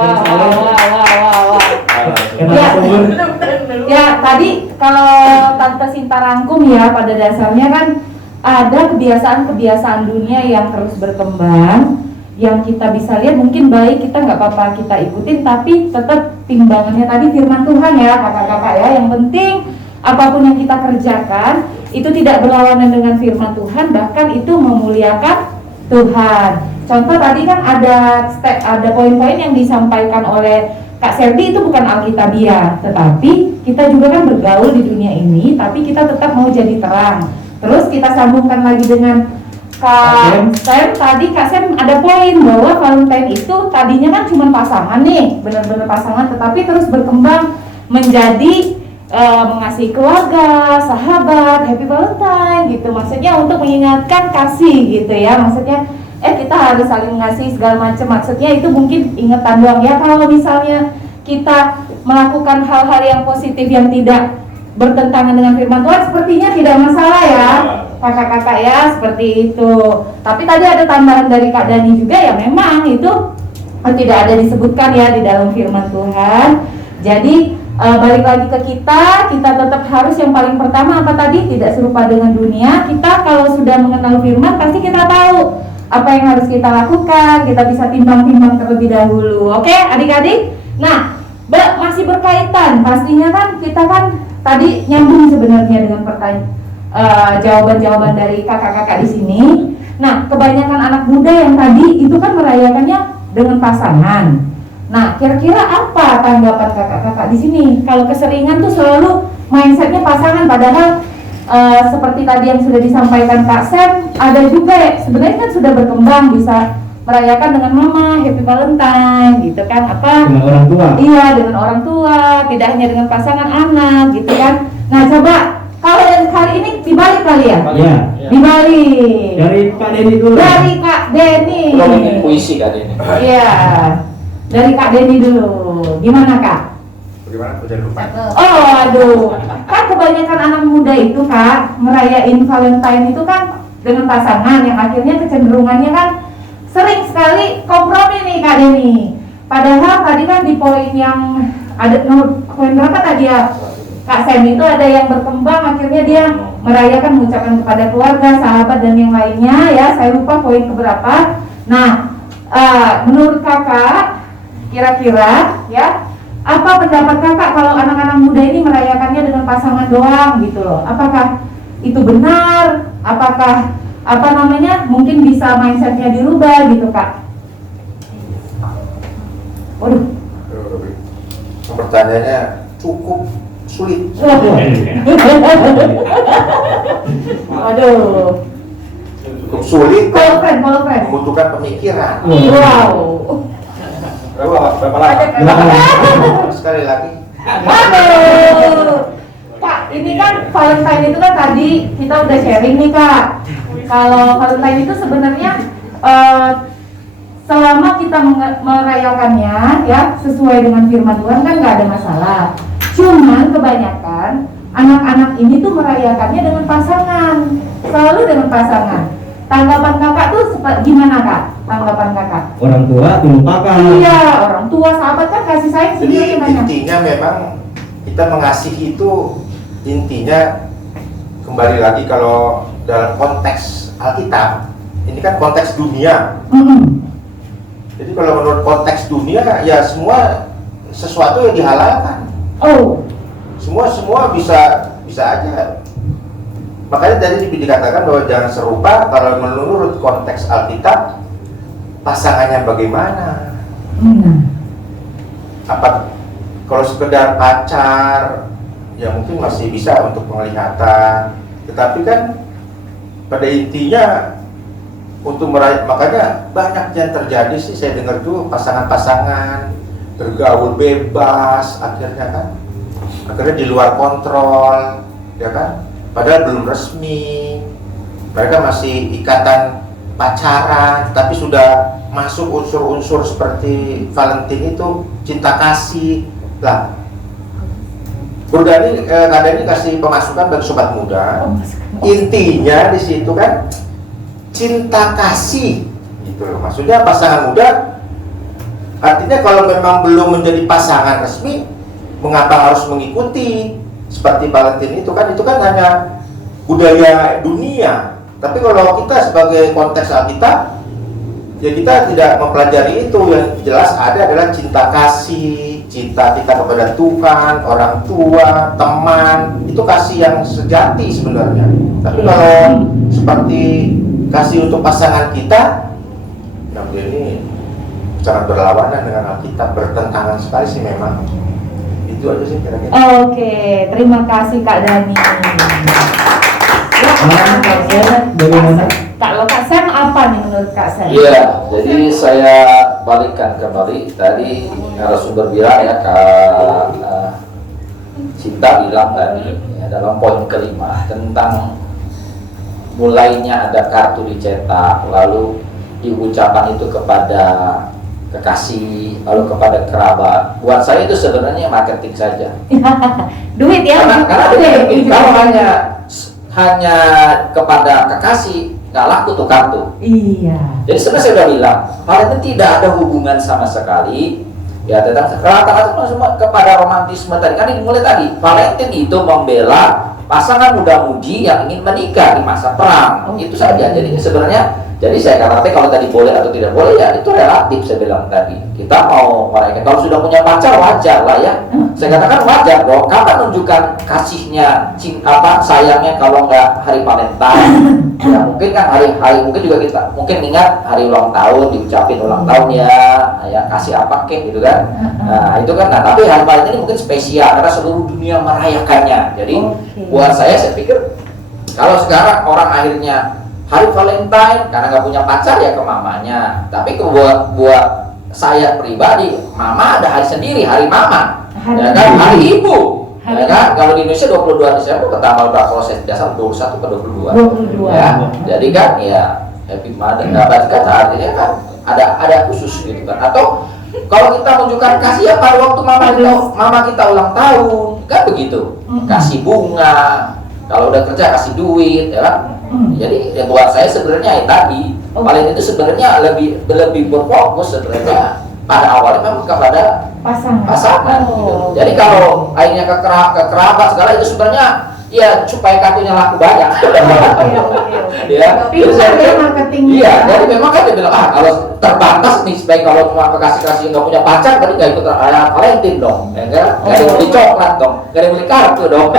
wow. Kenapa sumber? Ya, tadi kalau Tante Sinta rangkum ya, pada dasarnya kan ada kebiasaan-kebiasaan dunia yang terus berkembang, yang kita bisa lihat mungkin baik, kita nggak apa-apa kita ikutin, tapi tetap timbangannya tadi firman Tuhan ya kakak-kakak ya. Yang penting apapun yang kita kerjakan itu tidak berlawanan dengan firman Tuhan, bahkan itu memuliakan Tuhan. Contoh tadi kan ada poin-poin yang disampaikan oleh Kak Selby, itu bukan Alkitabiah, tetapi kita juga kan bergaul di dunia ini, tapi kita tetap mau jadi terang. Terus kita sambungkan lagi dengan Kak Sam, tadi Kak Sam ada poin bahwa Valentine itu tadinya kan cuma pasangan nih, benar-benar pasangan, tetapi terus berkembang menjadi mengasihi keluarga, sahabat, happy Valentine gitu. Maksudnya untuk mengingatkan kasih gitu ya, maksudnya kita harus saling mengasihi segala macam. Maksudnya itu mungkin ingetan doang ya. Kalau misalnya kita melakukan hal-hal yang positif yang tidak bertentangan dengan firman Tuhan, sepertinya tidak masalah ya kakak-kakak ya, seperti itu. Tapi tadi ada tambahan dari Kak Dani juga ya, memang itu tidak ada disebutkan ya di dalam firman Tuhan. Jadi balik lagi ke kita tetap harus yang paling pertama apa tadi, tidak serupa dengan dunia. Kita kalau sudah mengenal firman pasti kita tahu apa yang harus kita lakukan, kita bisa timbang-timbang terlebih dahulu. Oke adik-adik? Nah, masih berkaitan, pastinya kan kita kan tadi nyambung sebenarnya dengan jawaban-jawaban dari kakak-kakak di sini. Nah, kebanyakan anak muda yang tadi itu kan merayakannya dengan pasangan. Nah, kira-kira apa tanggapan kakak-kakak di sini? Kalau keseringan tuh selalu mindsetnya pasangan, padahal seperti tadi yang sudah disampaikan Kak Sam, ada juga ya, sebenarnya kan sudah berkembang bisa merayakan dengan mama, happy Valentine gitu kan, apa? Dengan orang tua. Iya, dengan orang tua, tidak hanya dengan pasangan anak gitu kan. Nah, coba kalau yang kali ini dibalik kali ya? Iya. Dibalik. Dari Pak Denny dulu. Dari Kak Denny. Kalau bikin puisi Kak Denny. Iya. Dari Kak Denny dulu. Gimana Kak? Bagaimana? Udah lupa. Oh, aduh. Kan kebanyakan anak muda itu Kak ngerayain Valentine itu kan dengan pasangan, yang akhirnya kecenderungannya kan sering sekali kompromi nih Kak Denny. Padahal tadi kan di poin yang ada poin berapa tadi ya Kak Sam, itu ada yang berkembang akhirnya dia merayakan, mengucapkan kepada keluarga, sahabat dan yang lainnya ya. Saya lupa poin keberapa. Nah, menurut kakak kira-kira ya, apa pendapat kakak kalau anak-anak muda ini merayakannya dengan pasangan doang gitu loh? Apakah itu benar? Apakah mungkin bisa mindsetnya dirubah gitu Kak? Waduh, Pertanyaannya cukup sulit. Waduh, Cukup sulit. kalau keren. Membutuhkan pemikiran. Wow. Berapa Sekali lagi. Aduh, Kak, ini kan Valentine itu kan tadi kita udah sharing nih Kak. Kalau Valentine itu sebenarnya selama kita merayakannya ya sesuai dengan firman Tuhan kan nggak ada masalah. Cuman kebanyakan anak-anak ini tuh merayakannya dengan pasangan, selalu dengan pasangan. Tanggapan kakak tuh gimana Kak? Tanggapan kakak? Orang tua dilupakan. Iya, orang tua, sahabat kan kasih sayang Jadi sendiri banyak. intinya memang kita mengasihi itu intinya kembali lagi kalau dalam konteks Alkitab, ini kan konteks dunia. Jadi kalau menurut konteks dunia ya semua sesuatu yang dihalalkan. Oh, Semua bisa aja. Makanya tadi dikatakan bahwa jangan serupa. Kalau menurut konteks Alkitab, pasangannya bagaimana? Apa kalau sekedar pacar ya mungkin masih bisa untuk penglihatan, tetapi kan pada intinya untuk meraih, makanya banyak yang terjadi sih saya dengar tuh pasangan-pasangan bergaul bebas akhirnya di luar kontrol ya kan, padahal belum resmi, mereka masih ikatan pacaran tapi sudah masuk unsur-unsur seperti Valentine itu cinta kasih lah. Burdani kadang ini kasih pemasukan bagi sobat muda. Intinya di situ kan cinta kasih gitu loh. Maksudnya pasangan muda artinya kalau memang belum menjadi pasangan resmi mengapa harus mengikuti seperti Valentine itu kan hanya budaya dunia. Tapi kalau kita sebagai konteks Alkitab, ya kita tidak mempelajari itu. Yang jelas ada adalah cinta kasih, cinta kita kepada Tuhan, orang tua, teman. Itu kasih yang sejati sebenarnya. Tapi kalau seperti kasih untuk pasangan kita, nah ini sangat berlawanan dengan Alkitab, bertentangan sekali sih memang. Itu aja sih kira-kira. Oke, terima kasih Kak Dani. Bagaimana? Kalau Kak Sam apa nih menurut Kak Sam? Iya, jadi saya balikkan kembali tadi narasumber bilang ya Kak Cinta bilang tadi ya, dalam poin kelima tentang mulainya ada kartu dicetak, lalu diucapkan itu kepada kekasih, lalu kepada kerabat. Buat saya itu sebenarnya marketing saja. Duit ya? Karena kalau hanya kepada kekasih nggak laku tuh kartu. Iya. Jadi sebenarnya saya udah bilang, Valentine tidak ada hubungan sama sekali ya tentang rata-rata semua kepada romantisme tadi. Kan dimulai tadi, Valentine itu membela pasangan muda-mudi yang ingin menikah di masa perang. Itu saja. Jadi sebenarnya, jadi saya katakan kalau tadi boleh atau tidak boleh ya itu relatif saya bilang tadi. Kita mau merayakan, kalau sudah punya pacar wajar lah ya. Saya katakan wajar dong. Kapan menunjukkan kasihnya, sayangnya kalau nggak hari Valentine? Ya mungkin kan hari mungkin juga kita mungkin ingat hari ulang tahun, diucapin ulang tahun ya kasih apa kek gitu kan. Nah itu kan, nah tapi hari Valentine ini mungkin spesial karena seluruh dunia merayakannya. Jadi buat saya pikir kalau sekarang orang akhirnya hari Valentine karena nggak punya pacar ya ke mamanya. Tapi buat saya pribadi, mama ada hari sendiri, hari mama, ya kan, hari ibu. Ya kan, kalau di Indonesia 22 Desember ke tanggal berapa? Kalau saya biasa 21 ke 22. Ya, jadi kan ya Happy Mother. Nah, berarti kan artinya kan ada khusus gitu kan. Atau kalau kita menunjukkan kasih ya pada waktu mama kita ulang tahun, kan begitu. Kasih bunga, kalau udah kerja kasih duit, ya kan. Jadi ya buat saya sebenarnya tadi paling itu sebenarnya lebih berfokus sebenarnya pada awalnya memang kepada pasangan gitu. Jadi kalau akhirnya ke kerabat segala itu sebenarnya ya supaya kartunya laku banyak. Ya, itu saya marketing. Iya, jadi memang kan dia bilang kalau terbatas nih sebaik kalau cuma kekasih nggak punya pacar berarti nggak ikut Valentine dong, ya kan? Nggak ada beli coklat dong, nggak ada beli kartu dong.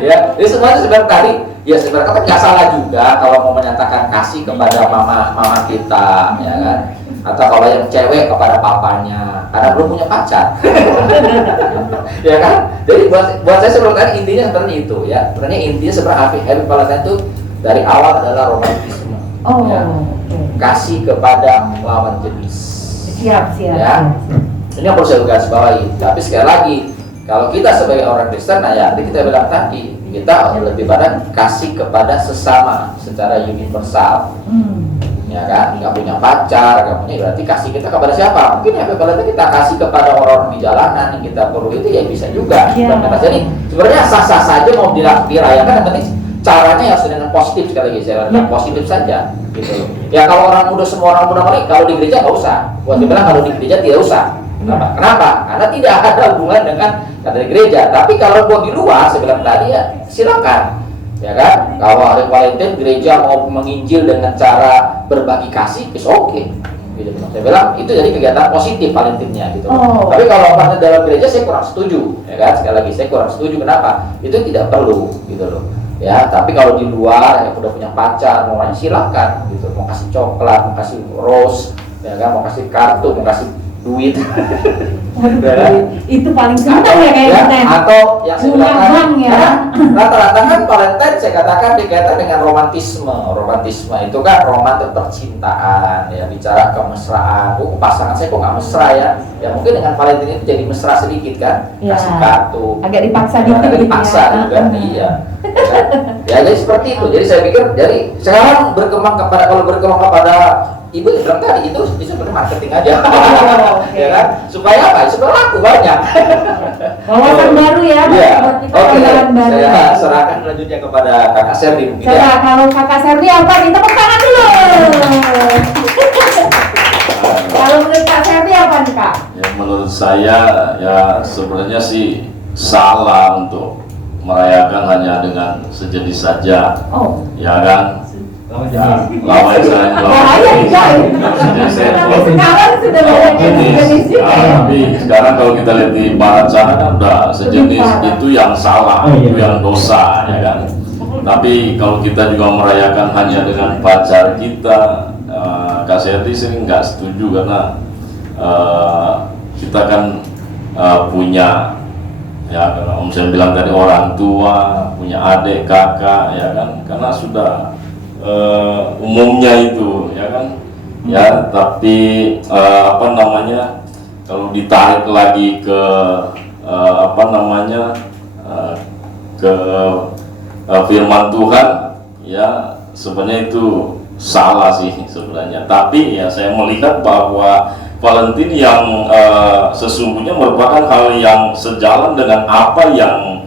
Ya, jadi semuanya sebenarnya tadi ya sebenarnya kan nggak salah juga kalau mau menyatakan kasih kepada mama kita, ya kan? Atau kalau yang cewek kepada papanya karena belum punya pacar. Ya kan? Jadi buat saya sebenarnya intinya seperti itu ya. Sebenarnya intinya sebenarnya Happy Valentine itu dari awal adalah romantisme. Ya. Kasih kepada lawan jenis. Siap. Ya. Ini yang perlu saya garis bawahi. Tapi sekali lagi, kalau kita sebagai orang Kristen, nah ya kita bilang tadi, kita lebih pada kasih kepada sesama secara universal. Ya kan, nggak punya pacar, nggak punya, berarti kasih kita kepada siapa? Mungkin ya kalau kita kasih kepada orang di jalanan yang kita perlu itu ya bisa juga. Jadi sebenarnya sah-sah saja mau dirayakan, yang penting caranya harus dengan positif. Sekali lagi saya bilang positif saja, gitu. Ya kalau semua orang muda kalau di gereja nggak usah. Buat saya bilang kalau di gereja tidak usah. Kenapa? Karena tidak ada hubungan dengan di gereja. Tapi kalau buat di luar, saya bilang tadi ya silakan. Ya kan, kalau hari Valentine gereja mau menginjil dengan cara berbagi kasih, is oke. Gitu. Saya bilang itu jadi kegiatan positif Valentine-nya gitu. Tapi kalau pada dalam gereja saya kurang setuju, ya kan. Sekali lagi saya kurang setuju, kenapa? Itu tidak perlu gitu loh. Ya, tapi kalau di luar yang udah punya pacar, mau silakan gitu. Mau kasih coklat, mau kasih rose, ya kan, mau kasih kartu, mau kasih duit. Itu paling gampang ya kayaknya. Atau yang saya katakan ya. Rata-rata kan Valentine saya katakan dikaitan dengan romantisme. Romantisme itu kan roman percintaan, ya bicara kemesraan. Pasangan saya kok nggak mesra ya? Ya mungkin dengan Valentine itu jadi mesra sedikit kan? Ya. Kasih kartu. Agak dipaksa dikit. Agak dipaksa gitu kan? Iya. Ya jadi seperti itu. Jadi saya pikir, jadi sekarang berkembang kepada Ibu bilang tadi itu sebenarnya marketing aja. Ya kan? Supaya apa? Supaya laku banyak. Wawasan baru ya. Buat kita baru. Saya serahkan selanjutnya kepada Kakak Serdi mungkin. Coba kalau Kakak Serdi apa? Kita tepuk tangan dulu. Kalau menurut Kak Serdi apa nih Kak? Ya, menurut saya ya sebenarnya sih salah untuk merayakan hanya dengan sejenis saja, Oh, ya kan? Ya, lawan selain bahaya juga. Sekarang sudah banyak yang sejenis juga ya. Tapi sekarang kalau kita lihat di barat sana kan udah sejenis parah. itu yang salah, itu yang dosa, ya kan? Tapi kalau kita juga merayakan hanya dengan pacar kita, Kak Serti sering nggak setuju karena kita kan punya, ya karena Om Sen bilang tadi, orang tua, punya adik, kakak, ya kan, karena sudah umumnya itu, ya kan, ya. Tapi apa namanya, kalau ditarik lagi ke apa namanya, ke firman Tuhan, ya sebenarnya itu salah sih sebenarnya. Tapi ya saya melihat bahwa Valentine yang sesungguhnya merupakan hal yang sejalan dengan apa yang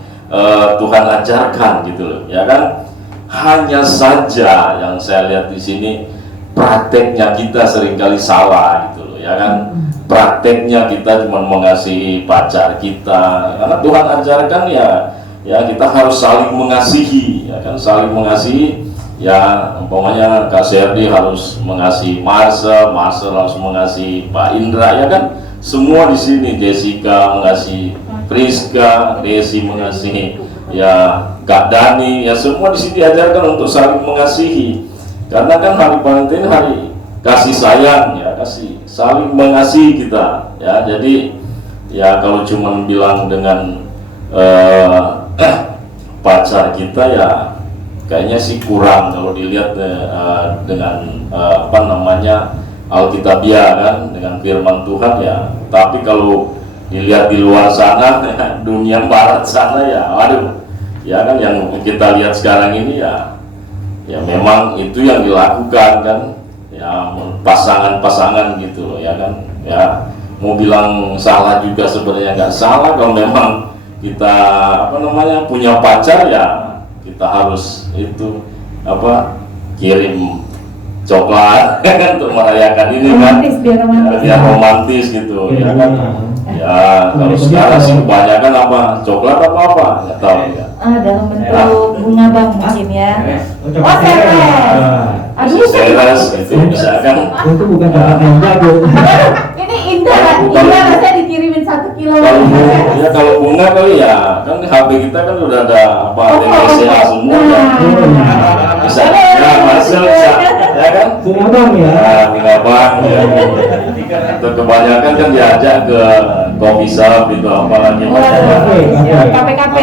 Tuhan ajarkan gitu loh, ya kan. Hanya saja yang saya lihat di sini prakteknya kita seringkali salah gitu loh, ya kan. Prakteknya kita cuma mengasihi pacar kita, karena Tuhan ajarkan ya kita harus saling mengasihi, ya kan, saling mengasihi. Ya umpamanya Kak Serdi harus mengasihi Marcel harus mengasihi Pak Indra, ya kan. Semua di sini, Jessica mengasihi Priska, Desi mengasihi ya Kak Dani, ya semua di sini diajarkan untuk saling mengasihi. Karena kan hari Valentine hari kasih sayang, ya kasih saling mengasihi kita, ya. Jadi ya kalau cuma bilang dengan pacar kita ya kayaknya sih kurang kalau dilihat dengan apa namanya Alkitabiah kan, dengan firman Tuhan ya. Tapi kalau dilihat di luar sana, dunia barat sana, ya waduh, ya kan, yang kita lihat sekarang ini ya memang itu yang dilakukan kan, ya pasangan-pasangan gitu loh, ya kan. Ya mau bilang salah juga sebenarnya nggak salah. Kalau memang kita apa namanya punya pacar, ya kita harus itu apa, kirim coklat untuk merayakan ini kan, Romantis, biar romantis. biar romantis gitu, ya kan. Ya kalau sekarang sih kebanyakan apa, coklat apa nggak tahu ya. Dalam bentuk bunga bang mungkin ya. Oh, seres. Aduh, Seres itu bisa kan. Itu bukan coklat yang jago. ini indah kan? Indah rasanya dikirimin 1 kilo. Kalau bunga kali ya, kan HP kita kan udah ada apa, TPCA semua ya. Bisa ya masuk bisa, ya kan. Bunga bang ya. Nah, bunga bang ya. Itu kebanyakan kan diajak ke coffee shop itu, apalagi KPKP.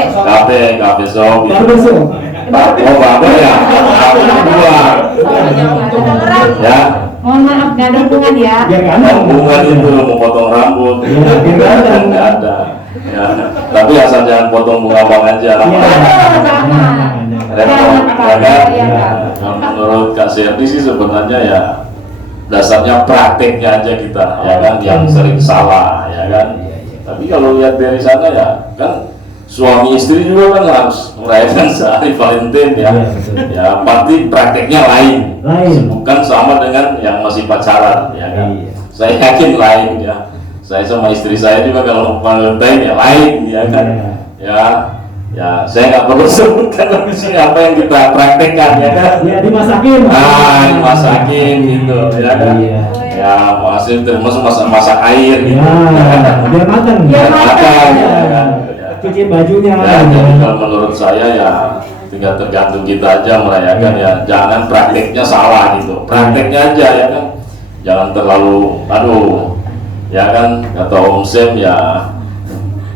kafe shop Baru itu. besok. Oh bapak ya, kafe kedua ya. Mohon maaf, nggak ada hubungan ya. Biar nggak ada. Hubungan itu mau potong rambut, nggak ada. Ya, tapi asal jangan potong bunga bang aja. Repot, ya kan? Kalau menurut Kak Serdi sih sebenarnya ya dasarnya prakteknya aja kita, ya kan, yang sering salah, ya kan. Tapi kalau lihat dari sana ya kan, suami istri juga kan harus merayakan sehari Valentine ya. Ya pasti prakteknya lain, bukan sama dengan yang masih pacaran, ya kan. Saya yakin lain ya. Saya sama istri saya juga kalau Valentine ya lain, ya kan. Ya saya nggak perlu sebutkan di sini apa yang kita praktekkan, ya kan. Ya dimasakin. Dimasakin gitu, ya kan. Ya masih termasuk masak air gitu. Biar matang. Biar matang. Ya kan. Cuci bajunya. Ya, jadi kalau menurut saya ya tinggal tergantung kita aja merayakan, ya jangan prakteknya salah gitu, prakteknya aja, ya kan. Jangan terlalu aduh, ya kan, kata Om Sem ya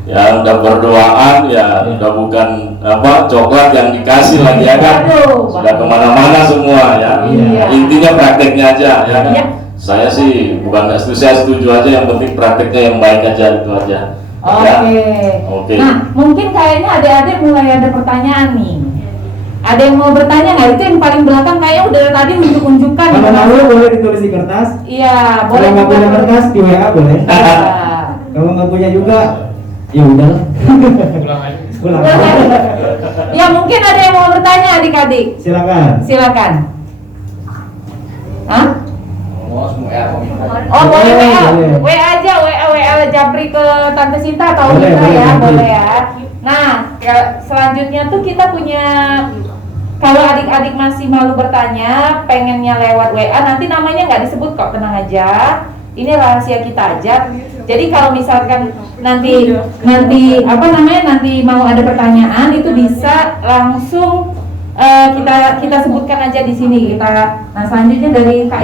udah berdoaan ya udah bukan apa, coklat yang dikasih lagi, ya kan. Sudah kemana-mana semua ya. Intinya prakteknya aja, ya kan. Saya sih bukan nggak setuju, saya setuju aja, yang penting prakteknya yang baik aja, itu aja. Oke. Nah, mungkin kayaknya adik-adik mulai ada pertanyaan nih. Ada yang mau bertanya nggak? Itu yang paling belakang kayaknya udah tadi unjuk-unjukan. Kalau nggak mau boleh ditulis di kertas. Iya, boleh. Kalau nggak juga. punya kertas di WA boleh. Iya. Kalau nggak punya juga, ya udah. Pulang. Ya mungkin ada yang mau bertanya adik-adik. Silakan. Hah? Oh boleh WA, Boleh. WA aja, WA Japri ke Tante Sinta atau Boleh, Mitra ya, boleh. boleh ya. Nah, selanjutnya tuh kita punya, kalau adik-adik masih malu bertanya, pengennya lewat WA, nanti namanya nggak disebut kok, tenang aja. Ini rahasia kita aja. Jadi kalau misalkan nanti mau ada pertanyaan, itu bisa langsung kita sebutkan aja di sini. Nah selanjutnya dari Kak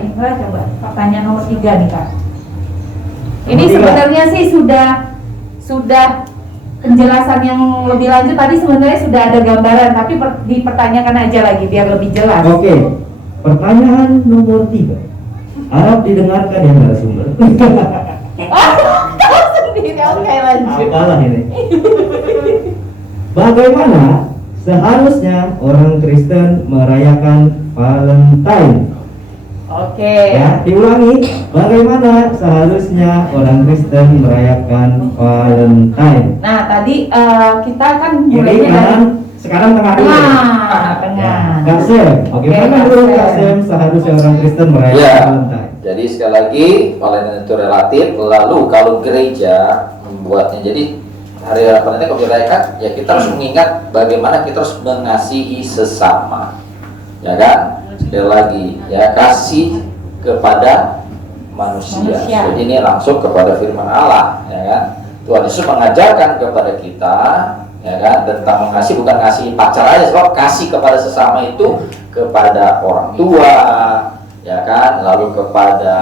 Indra, coba pertanyaan nomor 3 nih Kak. Ini sebenarnya sih sudah penjelasan yang lebih lanjut tadi, sebenarnya sudah ada gambaran, tapi dipertanyakan aja lagi biar lebih jelas. Oke, pertanyaan nomor 3. Harap didengarkan ya narasumber. Tahu sendiri, oke lanjut. Apalah ini. Bagaimana seharusnya orang Kristen merayakan Valentine? Oke. Ya, diulangi. Bagaimana seharusnya orang Kristen merayakan Valentine? Nah tadi kita kan Kiri mulainya dari kanan, sekarang tengah dulu. tengah. Kak Sem, bagaimana Kak menurut Sem. Kak Sem seharusnya orang Kristen merayakan Ya, Valentine? jadi sekali lagi Valentine itu relatif. Lalu kalau gereja membuatnya, jadi hari Valentine kalau dirayakan, ya kita harus mengingat bagaimana kita harus mengasihi sesama, ya kan? Sekali lagi, ya kasih kepada manusia. Jadi ini langsung kepada firman Allah, ya kan? Tuhan Yesus mengajarkan kepada kita, ya kan, tentang mengasihi, bukan ngasih pacar aja, sebab kasih kepada sesama itu kepada orang tua, ya kan, lalu kepada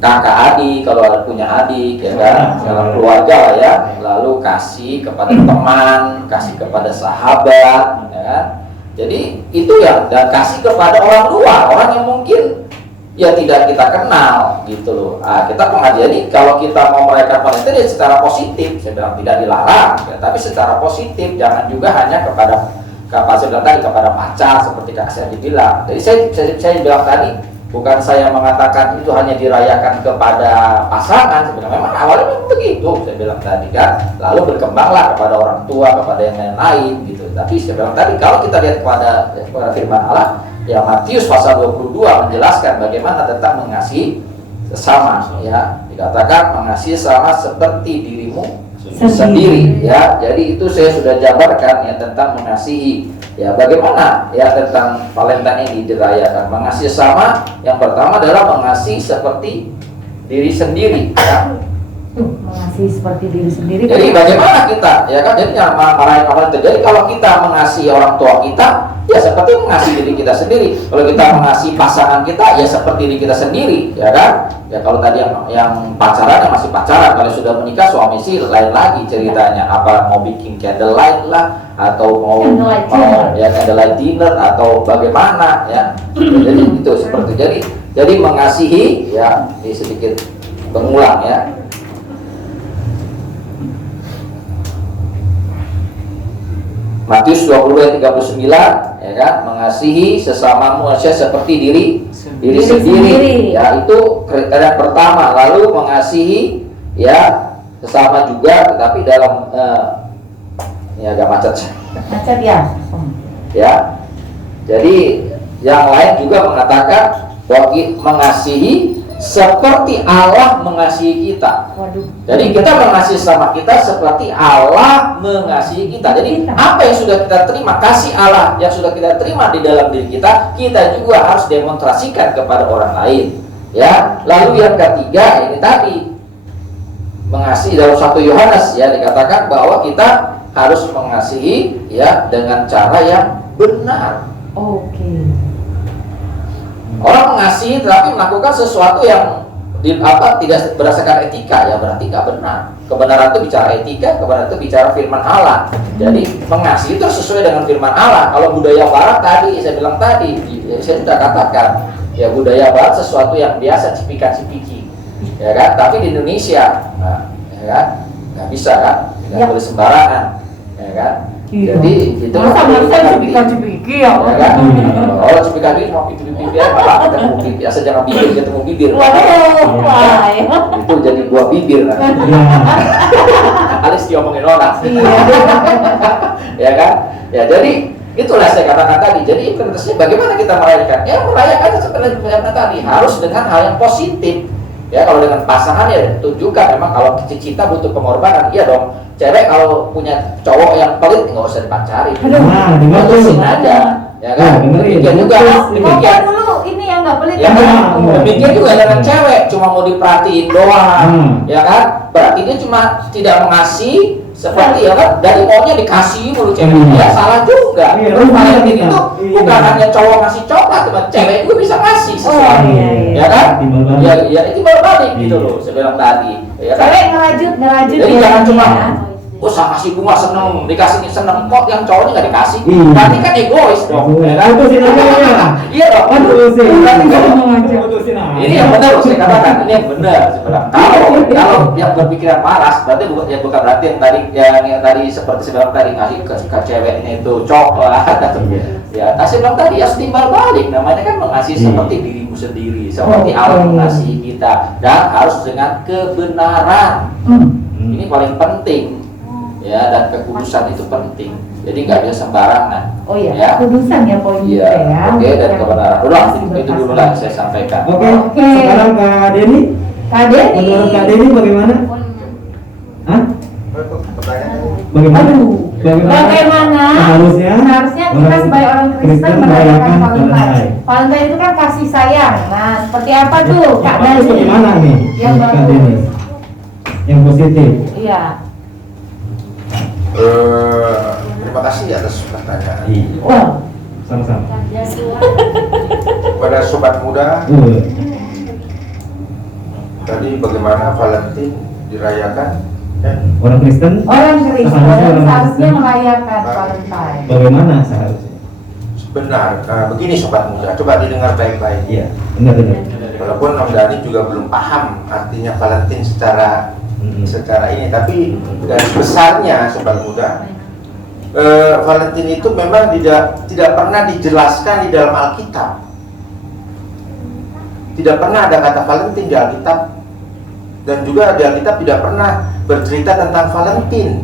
kakak adik kalau ada punya adik, ya kan, dalam keluarga lah ya, lalu kasih kepada teman, kasih kepada sahabat, ya kan. Jadi itu ya, dan kasih kepada orang luar, orang yang mungkin ya tidak kita kenal gitu loh. Kita mengajari kalau kita mau merayakan Valentine ya secara positif, saya bilang tidak dilarang, ya, tapi secara positif, jangan juga hanya kepada kepada pacar seperti Kak Saya bilang. Jadi saya bilang tadi, bukan saya mengatakan itu hanya dirayakan kepada pasangan, sebenarnya memang awalnya memang begitu, saya bilang tadi kan. Lalu berkembanglah kepada orang tua, kepada yang lain-lain gitu. Tapi saya bilang tadi, kalau kita lihat kepada firman Allah, ya Matius pasal 22 menjelaskan bagaimana tentang mengasihi sesama, ya. Dikatakan mengasihi sesama seperti dirimu sendiri, ya. Jadi itu saya sudah jabarkan ya tentang mengasihi. Ya, bagaimana ya tentang Valentine ini dirayakan. Mengasihi sesama, yang pertama adalah mengasihi seperti diri sendiri, ya. Mengasihi seperti diri sendiri. Jadi bagaimana kita, ya kan? Jadi merayakan Valentine. Jadi kalau kita mengasihi orang tua kita, ya seperti mengasihi diri kita sendiri. Kalau kita mengasihi pasangan kita, ya seperti diri kita sendiri, ya kan? Ya kalau tadi yang pacaran ya masih pacaran. Kalau sudah menikah, suami sih lain lagi ceritanya. Apa mau bikin candlelight lah, atau mau ya candlelight dinner, atau bagaimana, ya. Jadi itu seperti jadi mengasihi, ya. Ini sedikit pengulang, ya. Matius 20 ayat 39, ya kan, mengasihi sesama manusia seperti diri sendiri. Ya, itu kriteria pertama. Lalu mengasihi ya sesama juga, tetapi dalam ini agak macet ya. Ya. Jadi yang lain juga mengatakan bahwa mengasihi seperti Allah mengasihi kita. Waduh. Jadi kita mengasihi sama kita seperti Allah mengasihi kita. Jadi apa yang sudah kita terima, kasih Allah yang sudah kita terima di dalam diri kita, kita juga harus demonstrasikan kepada orang lain. Ya. Lalu yang ketiga ini tadi mengasihi, dalam 1 Yohanes ya dikatakan bahwa kita harus mengasihi ya dengan cara yang benar. Oke. Orang mengasihi tetapi melakukan sesuatu yang tidak berdasarkan etika, ya berarti nggak benar. Kebenaran itu bicara etika, kebenaran itu bicara firman Allah. Jadi mengasihi itu sesuai dengan firman Allah. Kalau budaya Barat tadi saya bilang tadi, saya sudah katakan ya budaya Barat sesuatu yang biasa cipika-cipiki, ya kan. Tapi di Indonesia, nah, ya kan, nggak bisa kan, nggak boleh sembarangan, ya kan. Iya. Jadi itu masa cipika-cipiki ya kan? Oh, cipika-cipiki mau bibir apa? Ketemu bibir, asal jangan bibir ketemu bibir. Waduh, wah, ya. Itu jadi buah bibir. Alis diomongin orang. Ya kan? Ya jadi itulah saya katakan tadi. Jadi implementasinya bagaimana kita merayakan? Ya merayakan seperti yang tadi harus dengan hal yang positif. Ya kalau dengan pasangan ya tunjukkan memang kalau cinta butuh pengorbanan. Iya dong. Cewek kalau punya cowok yang pelit nggak usah dipacarin. Nah, dengar tuh. Putusin aja. Ya kan? Dengerin. Demikian juga. Koko Demikian. dulu ini yang nggak pelit Ya ya. kan? Demikian juga dengan cewek cuma mau diperhatiin doang. Ya kan? Berarti dia cuma tidak mengasihi seperti ya kan dari maunya dikasih mulu cewek. Ya salah juga. Iya, Terus Valentine iya. itu Iya. bukan hanya cowok ngasih coklat, teman cewek juga bisa ngasih sesuatu. iya. Ya kan? Timbal balik. Ya itu balik gitu Iya. loh saya bilang tadi. Ya kan? Cewek ngerajut Jadi ya, jangan cuma ya. saya kasih bunga seneng, dikasih seneng, kok yang cowoknya nggak dikasih? Iya. Berarti kan egois dong. Ya kan? Putusin aja ya. Iya dong. Putusin. Berarti kan Putusin aja. ini yang benar loh, saya katakan ini yang benar sebenarnya. Kalau yang berpikiran waras, berarti bukan berarti yang tadi seperti saya bilang tadi ngasih ke ceweknya itu coklat. Ya, kasih bilang tadi ya setimbal balik, namanya kan mengasihi seperti dirimu sendiri, seperti Allah mengasihi kita dan harus dengan kebenaran. Ini paling penting. Ya, dan kekudusan itu penting. Jadi nggak bisa sembarangan. Oh iya, Ya. kudusan ya poinnya Iya, ya. oke, dan kebenaran. Udah, itu Kasih dulu lah saya sampaikan. Oke. Oke. Sekarang Kak Denny. Kak Denny. Menurut Kak Denny bagaimana? Hah? Pertanyaannya Bagaimana? Aduh. Bagaimana Seharusnya kita sebagai orang Kristen merayakan Valentine. Valentine. Valentine itu kan kasih sayang. Nah, seperti apa tuh Kak Apa tuh Denny? bagaimana nih? Yang Kak bagus. Denny? Yang positif. Iya. terima kasih atas pertanyaan. Iya. Wah. Sama-sama. Pada sobat muda, Uh. tadi bagaimana Valentine dirayakan? Orang Kristen. Orang Kristen Seharusnya seharusnya merayakan Valentine. Bagaimana seharusnya? Benar. Nah, begini sobat muda, coba didengar baik-baik. Iya, benar-benar. Walaupun Om Dhani juga belum paham artinya Valentine secara ini, tapi garis besarnya sobat muda, Valentine itu memang tidak pernah dijelaskan di dalam Alkitab. Tidak pernah ada kata Valentine di Alkitab, dan juga di Alkitab tidak pernah bercerita tentang Valentine.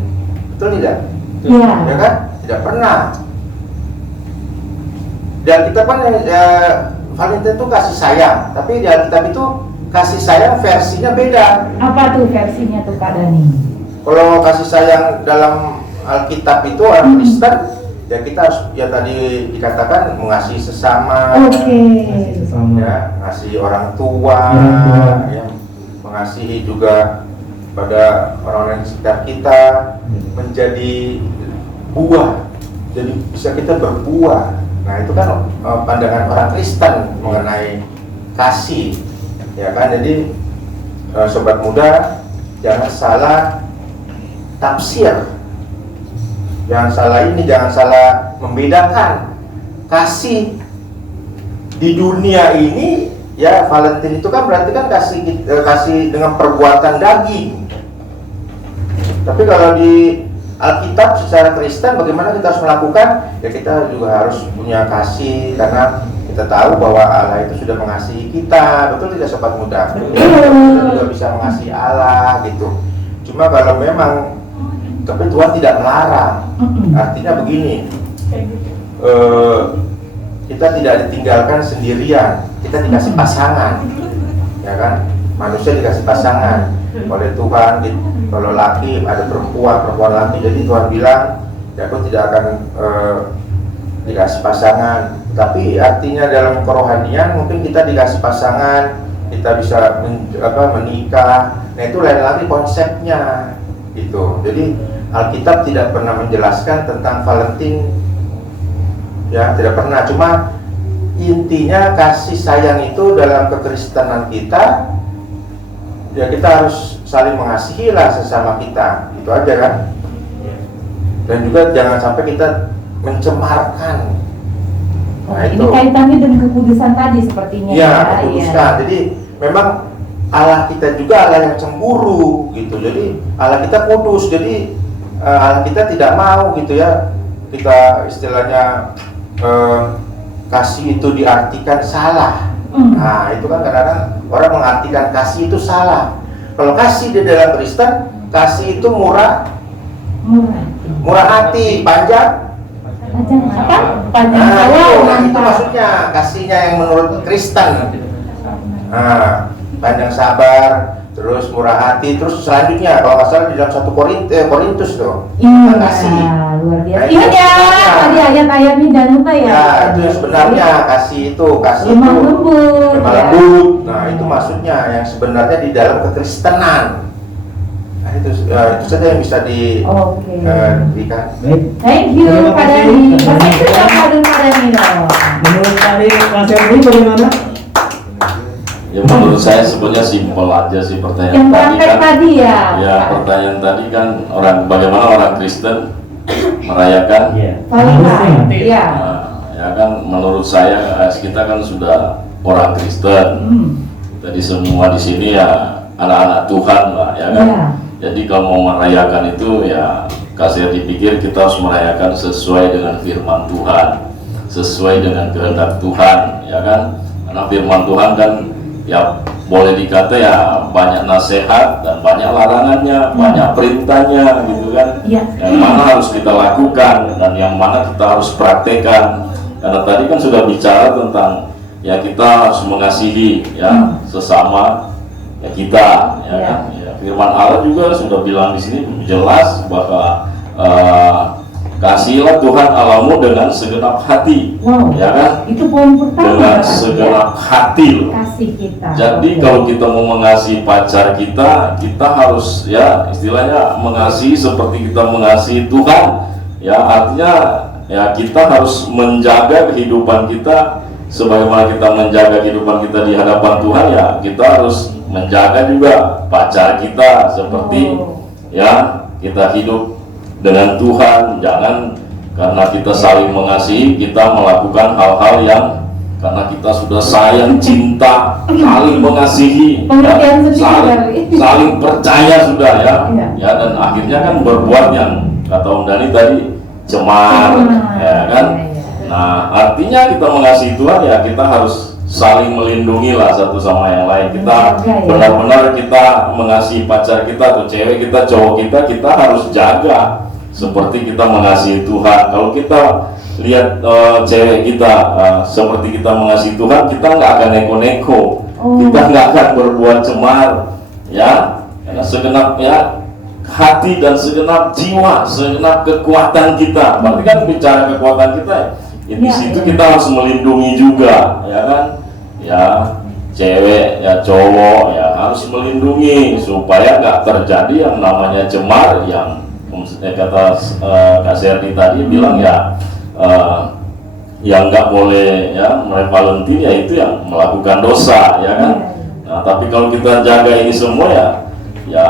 Betul tidak? Iya. Ya kan? Tidak pernah. Di Alkitab kan Valentine itu kasih sayang, tapi di Alkitab itu kasih sayang versinya beda. Apa tuh versinya tuh Kak Dhani? Kalau kasih sayang dalam Alkitab itu orang Kristen, ya kita harus, ya tadi dikatakan mengasihi sesama, Oke. Sama. ya mengasihi orang tua, ya, mengasihi juga pada orang-orang di sekitar kita, menjadi buah, jadi bisa kita berbuah. Nah itu kan pandangan orang Kristen mengenai kasih, ya kan. Jadi sobat muda jangan salah tafsir, jangan salah membedakan kasih di dunia ini. Ya Valentine itu kan berarti kan kasih dengan perbuatan daging. Tapi kalau di Alkitab secara Kristen bagaimana kita harus melakukan? Ya kita juga harus punya kasih karena kita tahu bahwa Allah itu sudah mengasihi kita. Betul tidak sobat muda? Kita juga bisa mengasihi Allah gitu. Cuma kalau memang, tapi Tuhan tidak melarang. Artinya begini, kita tidak ditinggalkan sendirian, kita dikasih pasangan, ya kan? Manusia dikasih pasangan oleh Tuhan. Kalau laki ada perempuan laki, jadi Tuhan bilang, ya aku tidak akan dikasih pasangan. Tapi artinya dalam kerohanian mungkin kita dikasih pasangan, kita bisa menikah. Nah itu lain lagi konsepnya, gitu. Jadi Alkitab tidak pernah menjelaskan tentang Valentine, ya tidak pernah. Cuma intinya kasih sayang itu dalam kekristenan kita, ya kita harus saling mengasihi lah sesama kita, itu aja kan. Dan juga jangan sampai kita mencemarkan. Oh, ini kaitannya dengan kekudusan tadi sepertinya. Iya, kekudusan. Jadi memang Allah kita juga Allah yang cemburu gitu. Jadi Allah kita kudus. Jadi Allah kita tidak mau gitu ya, kita istilahnya kasih itu diartikan salah. Nah itu kan kadang-kadang orang mengartikan kasih itu salah. Kalau kasih di dalam Kristen, kasih itu murah hati, panjang. Panjang Nah itu maksudnya kasihnya yang menurut Kristen. Nah panjang sabar, terus murah hati, terus selanjutnya kalau nggak salah di dalam 1 Korintus tuh Iya, kasih. luar biasa. Nah, Iya itu ya, sebenarnya. tadi ayat-ayatnya jangan lupa ya. Ya, itu sebenarnya kasih itu Lemah lembut. lemah Ya. lembut. Nah, itu maksudnya yang sebenarnya di dalam kekristenan. Nah, itu saja yang bisa Oke. diberikan. Baik. Thank you, Terima Pak kasih. Dani. Masih itu ya, Pak Dani dong. Menurut tadi Mas Erdi bagaimana? Ya menurut saya sebenarnya simpel aja sih pertanyaan Yang tadi berangkat kan. tadi ya. Ya pertanyaan tadi kan bagaimana orang Kristen merayakan. Iya. Valentine. Iya. Nah, ya kan menurut saya kita kan sudah orang Kristen. Jadi semua di sini ya anak-anak Tuhan lah ya kan. Iya. Jadi kalau mau merayakan itu ya kasih dipikir kita harus merayakan sesuai dengan firman Tuhan, sesuai dengan kehendak Tuhan ya kan. Karena firman Tuhan kan ya boleh dikata ya banyak nasihat dan banyak larangannya, banyak perintahnya gitu kan. Iya. Yang mana harus kita lakukan dan yang mana kita harus praktekkan. Karena tadi kan sudah bicara tentang ya kita harus mengasihi ya sesama ya kita ya Iya. kan. Ya, firman Allah juga sudah bilang di sini jelas bahwa kasihilah Tuhan Allahmu dengan segenap hati. Wow. Ya kan? Itu poin pertama. Dengan Pak, segenap hati loh. kasih kita. Jadi Oke. kalau kita mau mengasihi pacar kita harus ya istilahnya mengasihi seperti kita mengasihi Tuhan. Ya artinya ya kita harus menjaga kehidupan kita sebagaimana kita menjaga kehidupan kita di hadapan Tuhan ya kita harus menjaga juga pacar kita seperti ya kita hidup dengan Tuhan. Jangan karena kita saling mengasihi kita melakukan hal-hal yang karena kita sudah sayang, cinta, saling mengasihi, Pengertian sedikit saling, kali. saling percaya sudah ya, Iya. ya dan akhirnya kan berbuat yang kata Om Dhani tadi cemar, ya kan. Iya. Nah artinya kita mengasihi Tuhan ya kita harus saling melindungi lah satu sama yang lain. Kita Menjaga, ya. benar-benar kita mengasihi pacar kita atau cewek kita, cowok kita harus jaga seperti kita mengasihi Tuhan. Kalau kita lihat cewek kita seperti kita mengasihi Tuhan, kita nggak akan neko-neko, kita nggak akan berbuat cemar, ya, karena segenap ya hati dan segenap jiwa, segenap kekuatan kita. Berarti kan bicara kekuatan kita, ya, di Ya, situ ya. kita harus melindungi juga, ya kan, ya cewek ya cowok ya harus melindungi supaya nggak terjadi yang namanya cemar yang kata Kak Serdi tadi bilang ya yang nggak boleh ya Valentine ya itu yang melakukan dosa ya kan. Nah tapi kalau kita jaga ini semua ya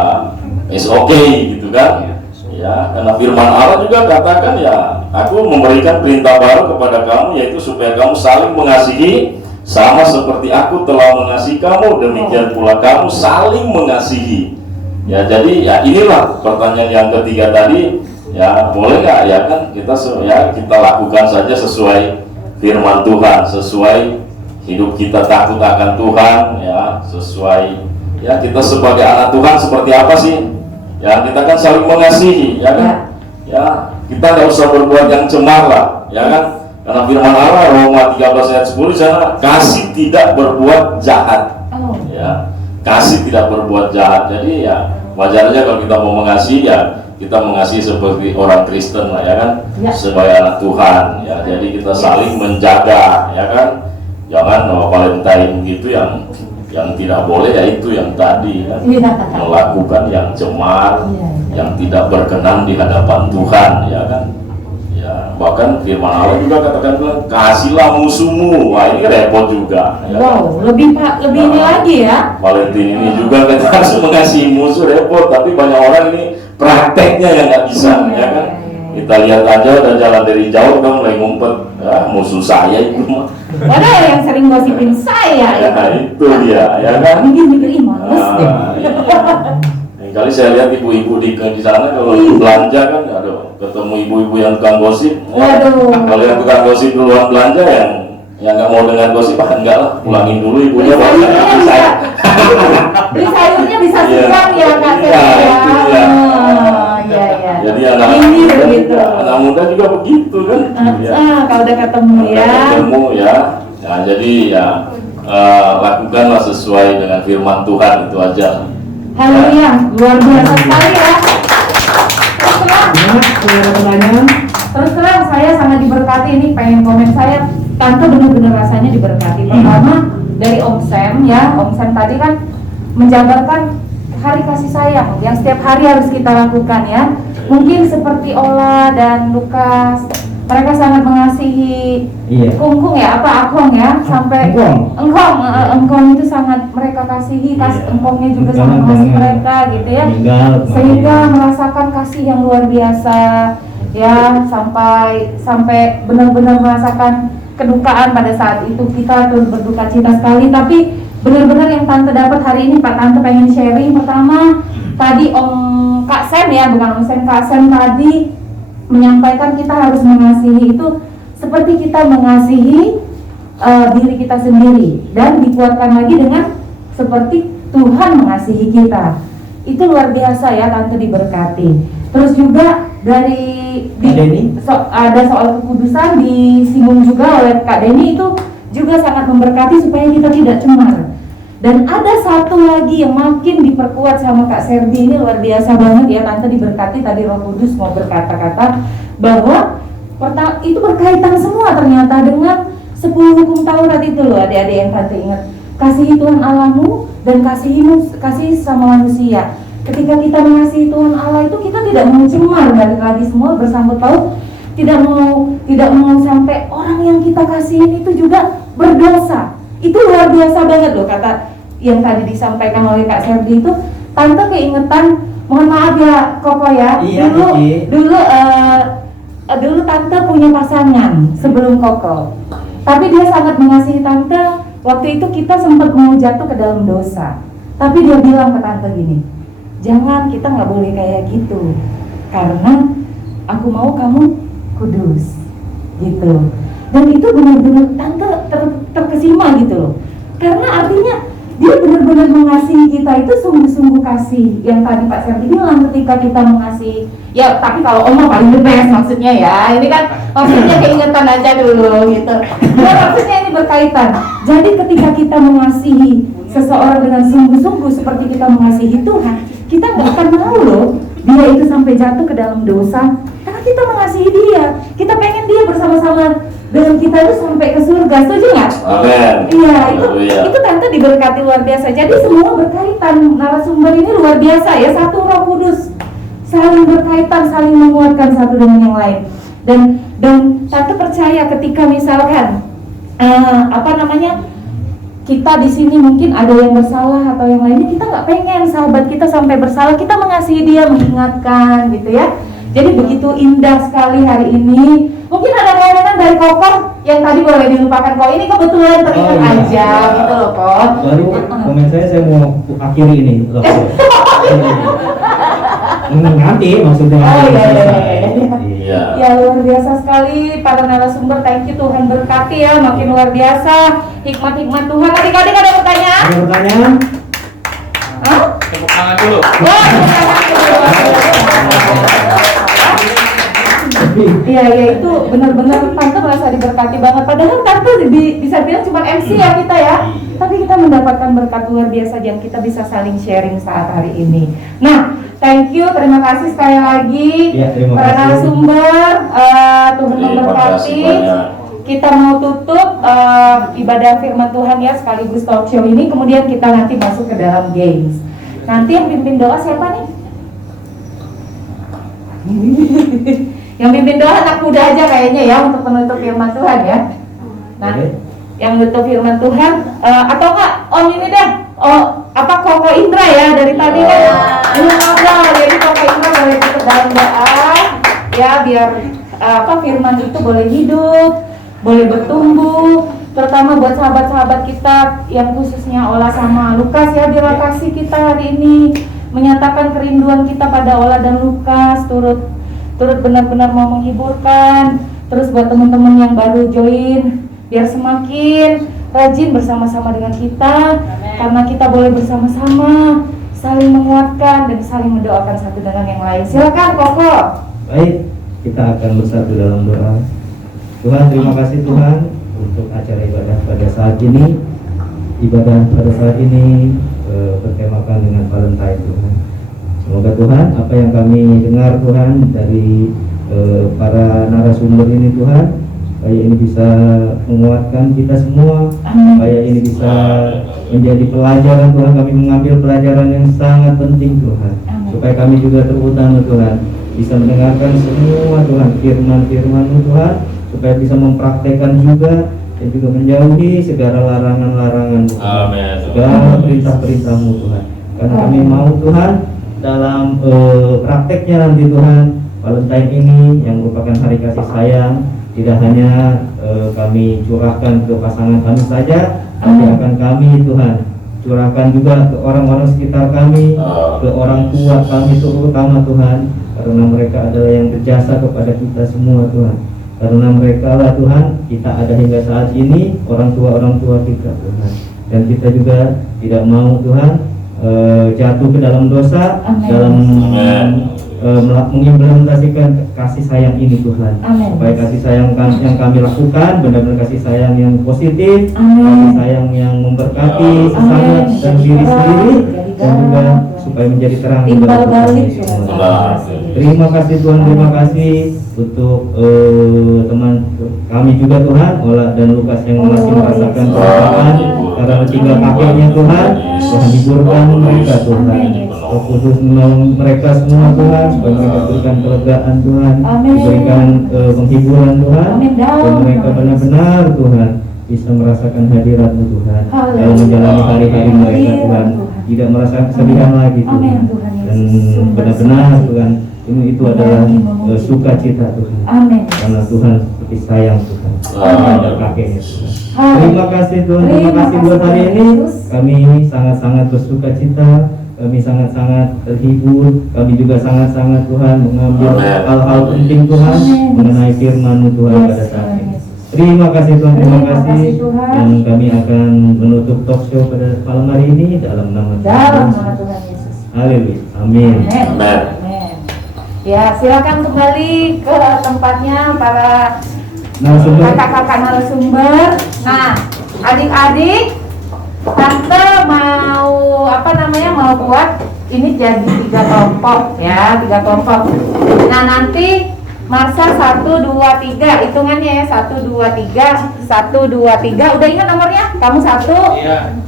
is okay gitu kan ya, karena firman Allah juga katakan ya aku memberikan perintah baru kepada kamu yaitu supaya kamu saling mengasihi sama seperti aku telah mengasihi kamu, demikian pula kamu saling mengasihi. Ya jadi ya inilah pertanyaan yang ketiga tadi ya boleh nggak ya kan kita lakukan saja sesuai firman Tuhan, sesuai hidup kita takut akan Tuhan ya, sesuai ya kita sebagai anak Tuhan seperti apa sih ya, kita kan saling mengasihi ya kan ya kita nggak usah berbuat yang cemar lah ya kan, karena firman Allah Roma 13 ayat 10 sana kasih tidak berbuat jahat ya, kasih tidak berbuat jahat. Jadi ya wajar aja kalau kita mau mengasihi ya kita mengasihi seperti orang Kristen lah ya kan, sebagai anak Tuhan ya. Jadi kita saling menjaga ya kan, jangan Valentine gitu yang tidak boleh ya itu yang tadi kan, melakukan yang cemar, yang tidak berkenan di hadapan Tuhan ya kan. Ya, bahkan firman Allah juga katakan bilang kasihlah musuhmu. Wah ini repot juga ya. Wow, lebih ini lagi ya. Valentine ini juga kita harus mengasihi musuh, repot. Tapi banyak orang ini prakteknya yang nggak bisa ya kan. Kita lihat aja udah jalan dari jauh udah mulai ngumpet ya, musuh saya itu mah. Padahal yang sering gosipin saya Ya, itu dia ya kan. mikir males deh. Kali saya lihat ibu-ibu di sana kalau belanja kan, aduh, ketemu ibu-ibu yang tukang gosip. Waduh. Kalau yang tukang gosip duluan belanja yang nggak mau dengar gosip, enggak lah, pulangin dulu ibunya baru ngasih saya. Beli sayurnya bisa Iya. siang ya Kak Iya, Seth, itu ya. dia. Iya. Jadi anak Ini muda begitu. juga, anak muda juga begitu kan. Ya. Kalau udah ketemu Udah ya. ketemu ya. Nah jadi ya lakukanlah sesuai dengan firman Tuhan, itu aja. Haleluya, luar biasa sekali ya. Terus terang, Ada pertanyaan? terus terang saya sangat diberkati. Ini pengen komen saya, tante benar-benar rasanya diberkati. Pertama dari Om Sam ya, Om Sam tadi kan menjabarkan hari kasih sayang yang setiap hari harus kita lakukan ya. Mungkin seperti Ola dan Lukas, mereka sangat mengasihi Iya. Kungkung ya, apa Akong ya, sampai engkong itu sangat mereka kasihi, Iya. engkongnya juga Jangan sangat mengasihi jangan mereka gitu ya, meninggal, sehingga merasakan kasih yang luar biasa ya, sampai benar-benar merasakan kedukaan pada saat itu. Kita turut berduka cita sekali, tapi benar-benar yang tante dapat hari ini, Pak Tante pengen sharing. Pertama tadi Kak Sam ya, bukan Om Sam, Kak Sam tadi menyampaikan kita harus mengasihi itu seperti kita mengasihi diri kita sendiri, dan dikuatkan lagi dengan seperti Tuhan mengasihi kita. Itu luar biasa ya, tante diberkati. Terus juga dari ada soal kekudusan disinggung juga oleh Kak Denny, itu juga sangat memberkati supaya kita tidak cemar. Dan ada satu lagi yang makin diperkuat sama Kak Serdi, ini luar biasa banget ya, tante diberkati. Tadi Roh Kudus mau berkata-kata bahwa itu berkaitan semua ternyata dengan 10 hukum Taurat itu loh, adik-adik yang tante ingat. Kasihi Tuhan Allahmu dan kasih sama manusia. Ketika kita mengasihi Tuhan Allah itu, kita tidak mau cemar, balik lagi semua bersangkut paut, tidak mau sampai orang yang kita kasihin itu juga berdosa. Itu luar biasa banget loh, kata yang tadi disampaikan oleh Kak Serdi itu. Tante keingetan, mohon maaf ya Koko ya, Iya, dulu tante punya pasangan sebelum Koko, tapi dia sangat mengasihi tante. Waktu itu kita sempat mau jatuh ke dalam dosa, tapi dia bilang ke tante gini, jangan, kita nggak boleh kayak gitu, karena aku mau kamu kudus gitu. Dan itu benar-benar tante terkesima gitu loh, karena artinya dia benar-benar mengasihi kita itu sungguh-sungguh kasih. Yang tadi Pak Serdi bilang, ketika kita mengasihi ya, tapi kalau omong paling the best maksudnya ya, ini kan maksudnya keingetan aja dulu gitu ya, maksudnya ini berkaitan. Jadi ketika kita mengasihi seseorang dengan sungguh-sungguh seperti kita mengasihi Tuhan, kita nggak akan mau loh dia itu sampai jatuh ke dalam dosa, karena kita mengasihi dia, kita pengen dia bersama-sama dengan kita itu sampai ke surga. Setuju nggak? Amen. Iya, Haleluya. itu tante diberkati luar biasa. Jadi semua berkaitan, narasumber ini luar biasa ya, satu Roh Kudus, saling berkaitan, saling menguatkan satu dengan yang lain. Dan tante percaya ketika misalkan kita di sini mungkin ada yang bersalah atau yang lainnya, kita nggak pengen sahabat kita sampai bersalah, kita mengasihi dia, mengingatkan gitu ya. Jadi begitu indah sekali hari ini. Mungkin ada layanan dari Koko yang tadi boleh dilupakan kok, ini kebetulan teringat aja gitu loh kok. Baru komen saya mau akhiri ini loh. Nanti maksudnya. Oh iya. Iya. Ya luar biasa sekali para narasumber, thank you, Tuhan berkati ya, makin luar biasa hikmat-hikmat Tuhan. Adik-adik ada pertanyaan? Ada pertanyaan? Hah? Tepuk tangan dulu. Wah, Iya itu benar-benar tante merasa diberkati banget. Padahal tante bisa bilang cuma MC ya kita ya, tapi kita mendapatkan berkat luar biasa yang kita bisa saling sharing saat hari ini. Nah, thank you, terima kasih sekali lagi Ya, terima para kasih. narasumber. Tuhan Terima memberkati. kasih banyak. Kita mau tutup ibadah firman Tuhan ya, sekaligus talk show ini. Kemudian kita nanti masuk ke dalam games. Nanti yang pimpin doa siapa nih? Yang pimpin doa anak muda aja kayaknya ya, untuk menutup firman Tuhan ya. Nah, yang menutup firman Tuhan atau enggak Om ini deh, Koko Indra ya, dari tadi kan ini ngobrol, jadi Koko Indra boleh tutup dalam doa ya, biar firman itu boleh hidup, boleh bertumbuh, terutama buat sahabat-sahabat kita yang khususnya Ola sama Lukas ya. Biar kasih kita hari ini menyatakan kerinduan kita pada Ola dan Lukas, turut benar-benar mau menghiburkan. Terus buat teman-teman yang baru join, biar semakin rajin bersama-sama dengan kita. Amen. Karena kita boleh bersama-sama saling menguatkan dan saling mendoakan satu dengan yang lain. Silakan Koko. Baik, kita akan bersatu dalam doa. Tuhan, terima kasih Tuhan untuk acara ibadah pada saat ini. ibadah pada saat ini bertemakan dengan Valentine Tuhan. Semoga Tuhan apa yang kami dengar Tuhan dari para narasumber ini Tuhan, supaya ini bisa menguatkan kita semua, supaya ini bisa menjadi pelajaran Tuhan. Kami mengambil pelajaran yang sangat penting Tuhan, supaya kami juga terutama Tuhan bisa mendengarkan semua Tuhan firman-firman-Mu Tuhan, supaya bisa mempraktekkan juga dan juga menjauhi segala larangan-larangan Tuhan, segala perintah-perintah-Mu Tuhan. Karena kami mau Tuhan dalam prakteknya nanti Tuhan, Valentine ini yang merupakan hari kasih sayang, tidak hanya kami curahkan ke pasangan kami saja, tapi akan kami Tuhan curahkan juga ke orang-orang sekitar kami, ke orang tua kami terutama Tuhan, karena mereka adalah yang berjasa kepada kita semua Tuhan. Karena mereka lah Tuhan kita ada hingga saat ini, orang tua kita Tuhan. Dan kita juga tidak mau Tuhan jatuh ke dalam dosa. Amen. Dalam mengimplementasikan kasih sayang ini Tuhan. Amen. Supaya kasih sayang yang kami lakukan benar-benar kasih sayang yang positif, Amen. kasih sayang yang memberkati sesama Amen. dan diri sendiri, dan juga supaya menjadi terang di Timbal dalam balik kami ya. semua. Terima kasih Tuhan, terima kasih untuk teman kami juga Tuhan, Ola dan Lukas yang masih merasakan kelelahan karena tinggal kakeknya Tuhan. Tuhan hiburkan mereka Tuhan, Roh Kudus menolong mereka semua Tuhan, supaya mereka berikan kelegaan Tuhan, Amin. diberikan penghiburan Tuhan, Amin. dan mereka benar-benar Tuhan bisa merasakan hadirat-Mu Tuhan dalam menjalani hari-hari mereka Tuhan, tidak merasakan kesedihan lagi Tuhan. Amin, Tuhan Yesus. Dan Sumber benar sukacita. Tuhan, itu adalah sukacita Tuhan, Amin. karena Tuhan seperti sayang Tuhan pada kakeknya Tuhan. Amin. Terima kasih Tuhan, terima kasih buat hari ini. Kami sangat-sangat bersukacita, kami sangat-sangat terhibur, kami juga sangat-sangat Tuhan mengambil hal-hal penting Tuhan mengenai firman-Mu Tuhan pada saat ini. Terima kasih Tuhan, terima kasih. Dan kami akan menutup talk show pada malam hari ini dalam nama Dalam nama Tuhan Yesus. Haleluya, amin. Amin. Amin. Ya, silakan kembali ke tempatnya para Narasumber. kakak-kakak narasumber. Nah, adik-adik, tante mau mau buat ini jadi 3 kelompok ya, 3 kelompok. Nah, nanti masa 1, 2, 3 hitungannya ya, 1, 2, 3 1, 2, 3. Udah ingat nomornya? Kamu 1,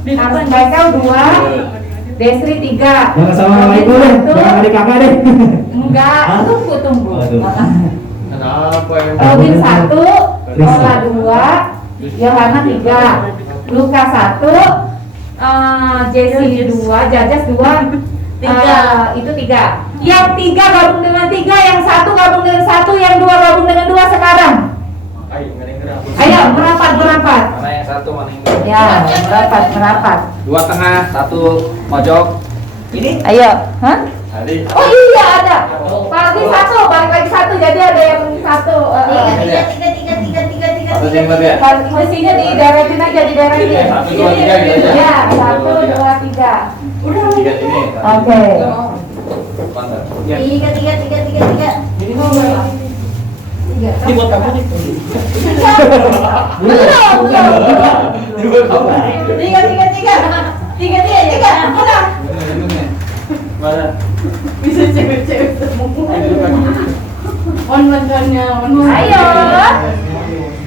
Michael 2, Desri 3. Jangan sama itu deh, jangan adik kakak deh. Enggak, tunggu. Kenapa yang Robin 1, Lola 2, Yohana 3, Luka 1, Jesse 2, Jajas 2, itu 3. Yang 3 gabung dengan 3, yang 1 gabung dengan 1, yang 2 gabung dengan 2 sekarang. Ayo, merapat. Mana yang satu, mana yang dua? Ya, merapat. 2 tengah, 1 pojok. Ini? Ayo, hah? Tadi. Oh iya ada. Balik 1, balik lagi 1, jadi ada yang 1. Satu jenggot ya? Mestinya dideretin aja, dideretin. 1, 2, 3 gitu aja. Ya, 1, 2, 3. Udah. 3 sini. Oke. Ini buat kamu nih. Mana? Bisa cewek-cewek semua. Ayo.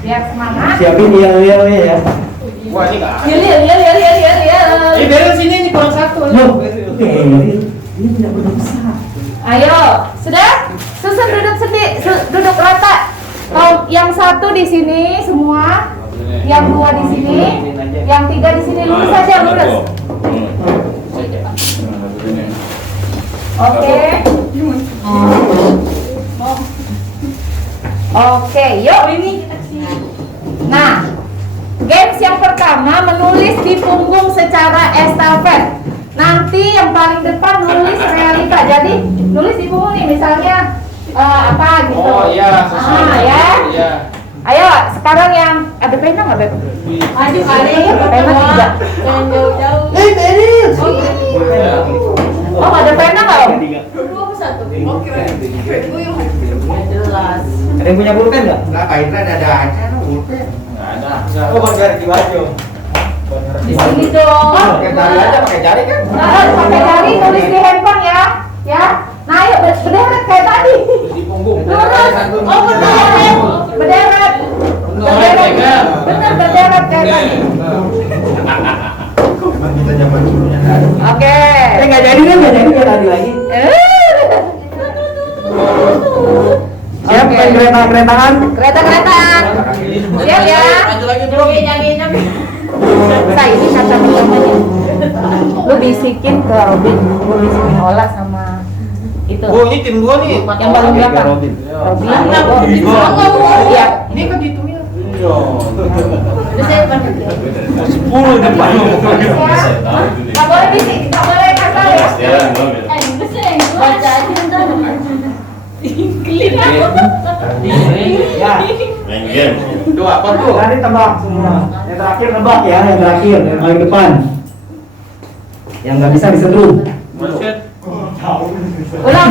Biar semangat. Siapin yel-yel ya. Wah, ini enggak. Lihat. Ini dari sini nih kurang 1. Loh, ini tidak berbesar. Ayo, sudah? Susun duduk rata. Kalau yang 1 di sini semua, yang 2 di sini, yang 3 di sini, lurus saja, lurus. Oke. Oke, yuk ini. Nah, games yang pertama menulis di punggung secara estafet. Nanti yang paling depan nulis realita. Jadi nulis di punggung nih, misalnya apa gitu. Oh iya, Ya. Iya. Ayo, sekarang yang ada pena nggak, Beb? Maju kali. Pena 3. Jangan jauh-jauh. Oh, nggak ada pena nggak, Om? 2 apa 1? Oke. Jelas. Ada yang punya pulpen nggak? Enggak, kainnya ada aja pulpen. Enggak ada. Oh, Bang Gardi Wajo. Di sini dong. Pakai jari aja, pakai jari kan? Pakai jari tulis di handphone ya. Ya. Nah, ayo berderet kayak tadi. Di punggung. Lurus. Oh, berderet. Berderet. Berderet. Benar berderet kayak tadi. Emang kita zaman dulunya. Oke. Nggak jadi kan, nggak jadi kayak tadi lagi. Siap Oke. main kereta-keretaan. Kereta-keretaan. Siap ya. Maju lagi bro. Jangan. Sa, ini kata pertamanya. Lu bisikin ke Robin, lu bisikin Ola sama itu. Oh, ini tim gua nih. Yang paling belakang. Robin. Iya. Ini kan hitungnya. Udah saya pakai. 10 depan. Nggak boleh bisik, nggak boleh kasar ya. Bisa yang baca aja ntar. Klik Ya. Main game. Itu apa tuh? Tadi tebak semua. Yang terakhir nebak ya, yang terakhir, yang paling depan. Yang nggak bisa disetrum. Ulang.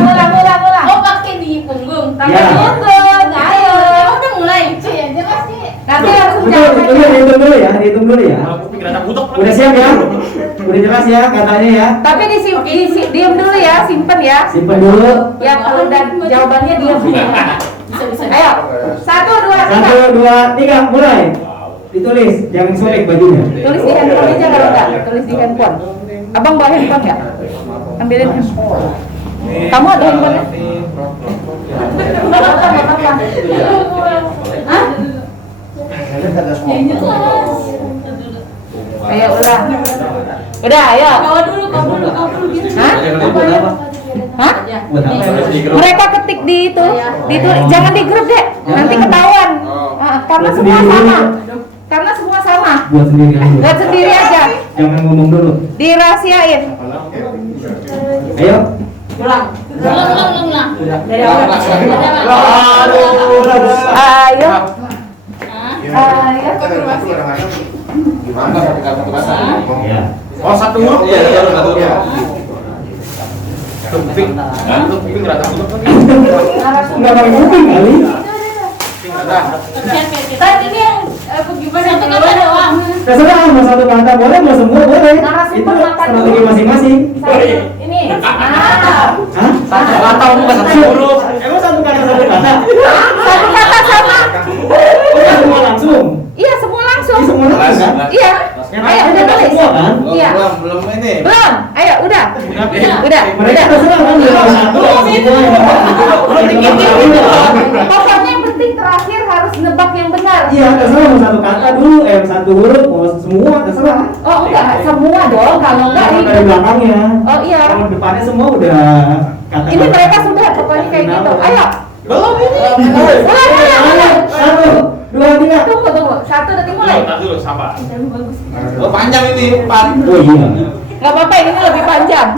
Oh pakai di punggung. Tangan Ya. lutut, ayo. Udah mulai. Ya jelas nih. Nanti langsung Betul, betul, jawabannya. dihitung dulu ya. Udah siap ya? Udah jelas ya katanya ya? Tapi diam dulu ya, simpen ya. Simpen dulu. Ya kalau udah jawabannya diam. Bisa. Ayo, 1, 2, 3. 1, 2, 3, mulai. Ditulis, jangan sobek bajunya. Tulis di handphone aja kalau enggak, tulis di handphone. Abang bawa handphone nggak? Ambilin handphone. Kamu ada handphonenya? Apa? Hah? Yang jelas. Ayo ulang. Udah, ayo. Kau dulu gitu. Hah? Hah? Nih. Mereka ketik di itu, jangan di grup deh, nanti ketahuan. Karena Buat semua sendiri sama. dulu. Karena semua sama. Buat sendiri aja. Buat sendiri aja. Jangan ngomong dulu. Dirahasiain. Ayo. Ulang. Dari awal. Ayo. Hah? Ayo. Gimana satu kata? Ya. Oh, satu huruf. Iya, satu huruf. Nggak pakai kuping kali. Tadi ini yang gimana? Satu kata doang. Terserah mau satu kata boleh, mau semua boleh. Narasumber Itu makan strategi dulu. masing-masing. Ini. Hah? Satu kata bukan satu huruf. Emang satu kata satu kata? Satu kata sama. Oh, semua langsung. Iya, semua langsung. Ini semua langsung kan? Iya. Ayo udah tulis. Semua kan? Iya. Belum ini. Belum. Ayo udah. Udah. Mereka terserah kan belum satu. Pokoknya yang penting terakhir harus nebak yang benar. Iya, terserah mau satu kata dulu, satu huruf, mau semua terserah. Oh enggak, semua dong. Kalau enggak Kalau ini. dari belakangnya. Oh iya. Kalau depannya semua udah kata. Ini mereka sudah pokoknya kayak gitu. Ayo. Belum ini. Ulang. Satu, dua, tiga. Tunggu. 1 detik mulai. Oh, panjang ini, 4. Oh iya. Enggak apa-apa, ini mah lebih panjang.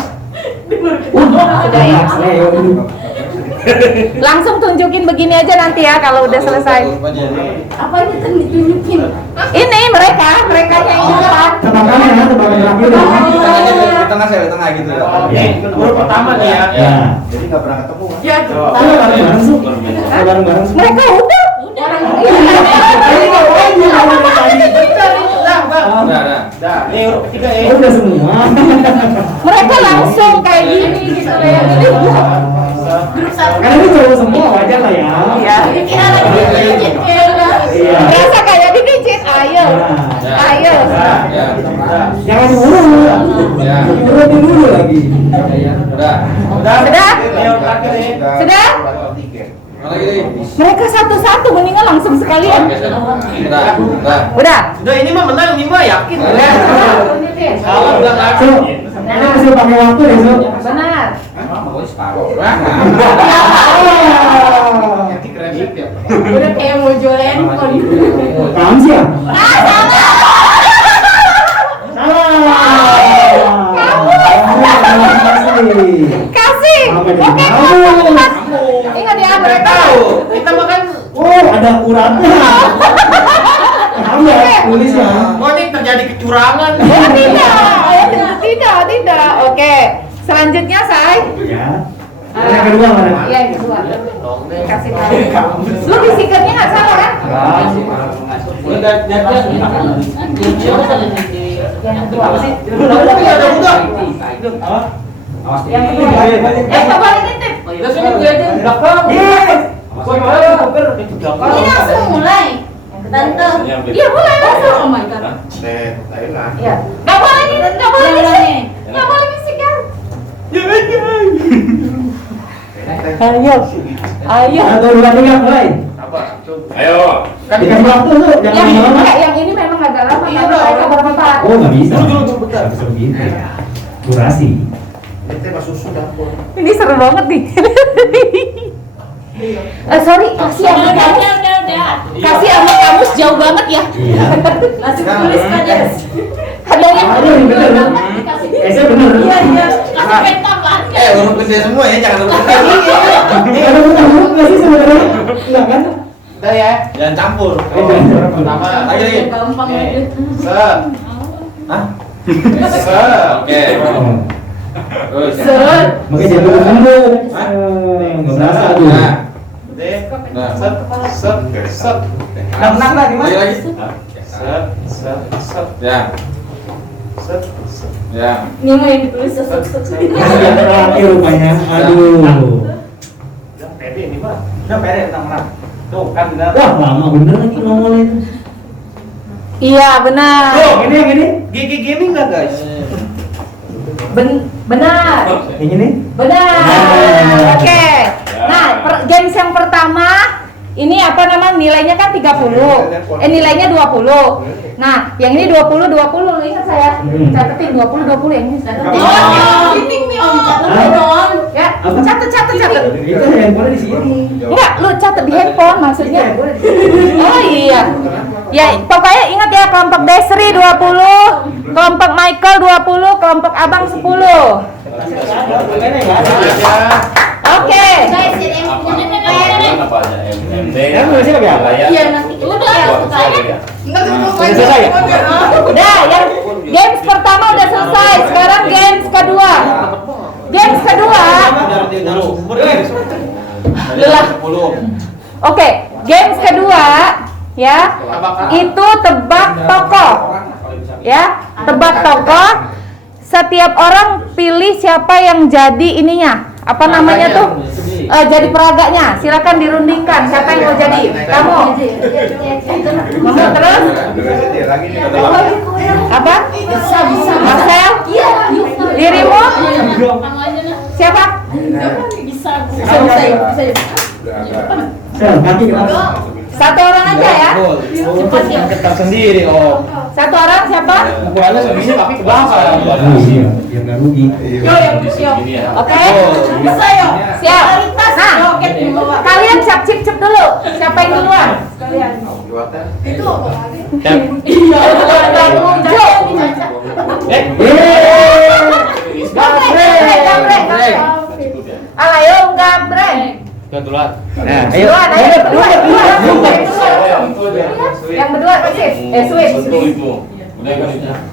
Sudah ya. Langsung tunjukin begini aja nanti ya kalau udah selesai. Apa ini kan ditunjukin? Ini mereka yang di depan. Tebakannya, tebakan terakhir. Di tengah saya, di tengah gitu. Oke, huruf pertama nih ya. Ya. Jadi nggak pernah ketemu. Ya. Bareng-bareng sih. Bareng-bareng. Mereka udah. Nih huruf ketiga ya. Oh, udah semua. Mereka langsung kayak gini gitu ya. Grup satu. Karena ini cowok semua wajar lah ya. Iya. Kira lagi dikit kayak Iya. Berasa kayak dipijit. Ayo. Ayo. Jangan diurut. Ya. Diurutin dulu lagi. Udah. Sudah? Nih huruf terakhir nih. Sudah? Mana lagi nih? Mereka satu-satu mendingan langsung sekalian. Udah. Udah. Udah ini mah menang nih mah yakin. Tunjukin. Salah udah nggak. So, ini masih pakai waktu ya, So. Benar. udah kayak mau jual handphone. Kamu sih ya? Kasih. Apa jadi Oke, tahu? Mas. Ingat ya mereka. Kita makan. Oh, ada ukurannya. Kamu ya, tulis ya. Oh ini terjadi kecurangan. Tidak. Oke. Selanjutnya, Say. Ya. Yang kedua mana? Iya, yang kedua. Kasih tahu. Lu bisikannya nggak salah kan? Yang kedua apa sih? Awas. Yang kedua. Nggak boleh nitip. Terus ini gue aja. Ini langsung mulai. Tante. Iya boleh langsung. Oh my god. Iya. Nggak boleh nitip, nggak boleh bisik, nggak boleh bisik ya. Ayo, ayo. Satu, dua, tiga, mulai. Ayo. Dikasih waktu lu, jangan Yang ini lama-lama. enggak, yang ini memang agak lama Iya, karena saya kabar bentar. Oh, nggak bisa. Nggak bisa begitu. Durasi. Ini seru banget nih. Sorry, kasih sama kamus. Kasih sama kamus jauh banget ya. Iya. Langsung tulis aja. Ada yang Aduh, ini bener. Saya bener. Iya, iya. Kasih pentam lah. Urut gede semua ya, jangan urut kecil. Ini ada betul nggak sih sebenarnya? Enggak kan? Udah ya, jangan campur. Pertama, lagi. Gampang aja. Set. Hah? Set. Oke. Terus. Set. Makanya jangan lembut. Nggak berasa tuh. Nah, set, set, set. Tenang lah, gimana? Lagi. Set, set, set. Ya. Set, set. Ya. Ini mau yang ditulis set. Yang terakhir rupanya. Aduh. Pede ini, Pak. Udah pede, tenang. Tuh, kan benar. Wah, lama bener lagi nongolnya itu. Iya benar. Tuh, ini. Gini enggak, guys? Benar. Yang ini? Benar. Nah. Oke. Nah, games yang pertama ini apa namanya? Nilainya kan 30. Nilainya 20. Nah, yang ini 20 20. Lu ingat saya? Catetin 20 20 yang ini. Oh, ini dong. Ya, catet. Itu handphone di sini. Enggak, lu catet di handphone maksudnya. Oh iya. Ya, pokoknya ingat ya, kelompok Desri 20, kelompok Michael 20, kelompok Abang 10. Oke. Guys, jadi Apa aja? MD. iya nanti udah selesai. Selesai ya? Udah, yang games pertama udah selesai. Sekarang games kedua. Games kedua. Lelah. Oke, games kedua ya. Itu tebak tokoh. Ya, tebak tokoh. Setiap orang pilih siapa yang jadi ininya. Apa namanya tuh? Jadi peraganya. Silakan dirundingkan. Siapa yang mau jadi? Kamu. Kamu terus? Apa? Bisa. Marcel? Iya. Dirimu? Kamu aja nah. Siapa? Bisa. Sel, kaki kenapa? Satu orang aja ya. Cepat ya. Ketat sendiri, oh. Satu orang siapa? Bukannya sebisa tapi ke belakang. Iya, biar nggak rugi. Yo yang siap. Oke. Bisa yo. Siap. Prioritas Nah, roket di bawah. kalian cip dulu. Siapa yang duluan? Kalian. Itu Iya. Gambreng. Ayo gambreng. Nah, Ayo. Dua. Yang berdua pasti. Sweet.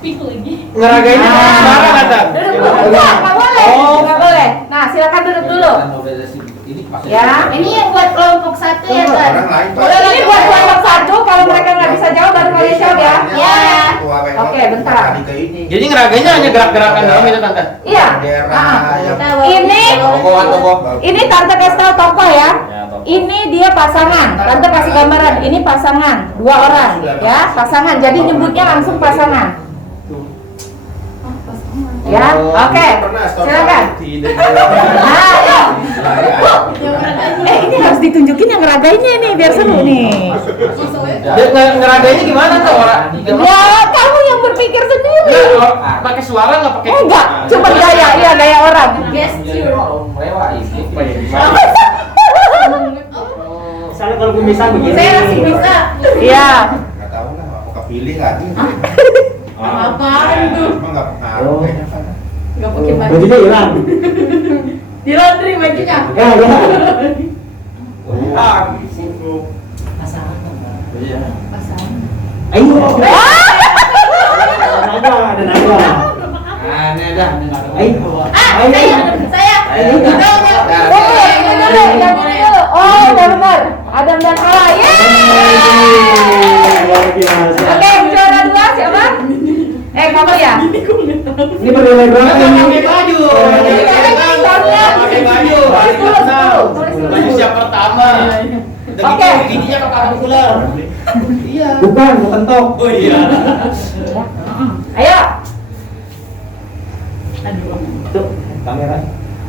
pikul lagi. ngeragain sekarang kata. Nggak boleh. Nah, silakan duduk dulu. Ya. Ini yang buat kelompok satu ya kan? Ini buat kelompok satu. Kalau mereka nggak bisa jawab, baru kalian jawab ya. Ya. Oke, bentar. Jadi ngeragainya hanya gerak-gerakan doang itu tante. Iya. Ini tante kasih tahu tokoh ya. Ini dia pasangan. Tante kasih gambaran. Ini pasangan, 2 orang ya, pasangan. Jadi nyebutnya langsung pasangan. Ya, oke. Silakan. Nah, ya. Ini harus ditunjukin yang ngeragainnya nih biar seru nih. Ngeragainya gimana tuh orang? Ya, kamu yang berpikir sendiri. Pakai suara nggak pakai? Enggak, cuma gaya, iya gaya orang. Gesture. Misalnya kalau pemisah begini. Saya masih bisa. Iya. Nggak tahu lah, apa kepilih nggak? Apaan tuh? Emang nggak pengaruh kayaknya kan? Gak pakai baju. Bajunya hilang. Di laundry bajunya. Ya. Ayo. Ada nada. Aneh dah. Ayo. Saya. Oh, benar. Adam dan Hawa. Yeay. Luar biasa. Oke, juara 2 siapa? kamu ya? Ini bernilai berapa ini? Pakai baju. Pakai baju. Baju siap pertama. Oke. Giginya perpendicular. Iya. Bukan, bukan tok. Oh iya. Ayo. Tuh, kamera.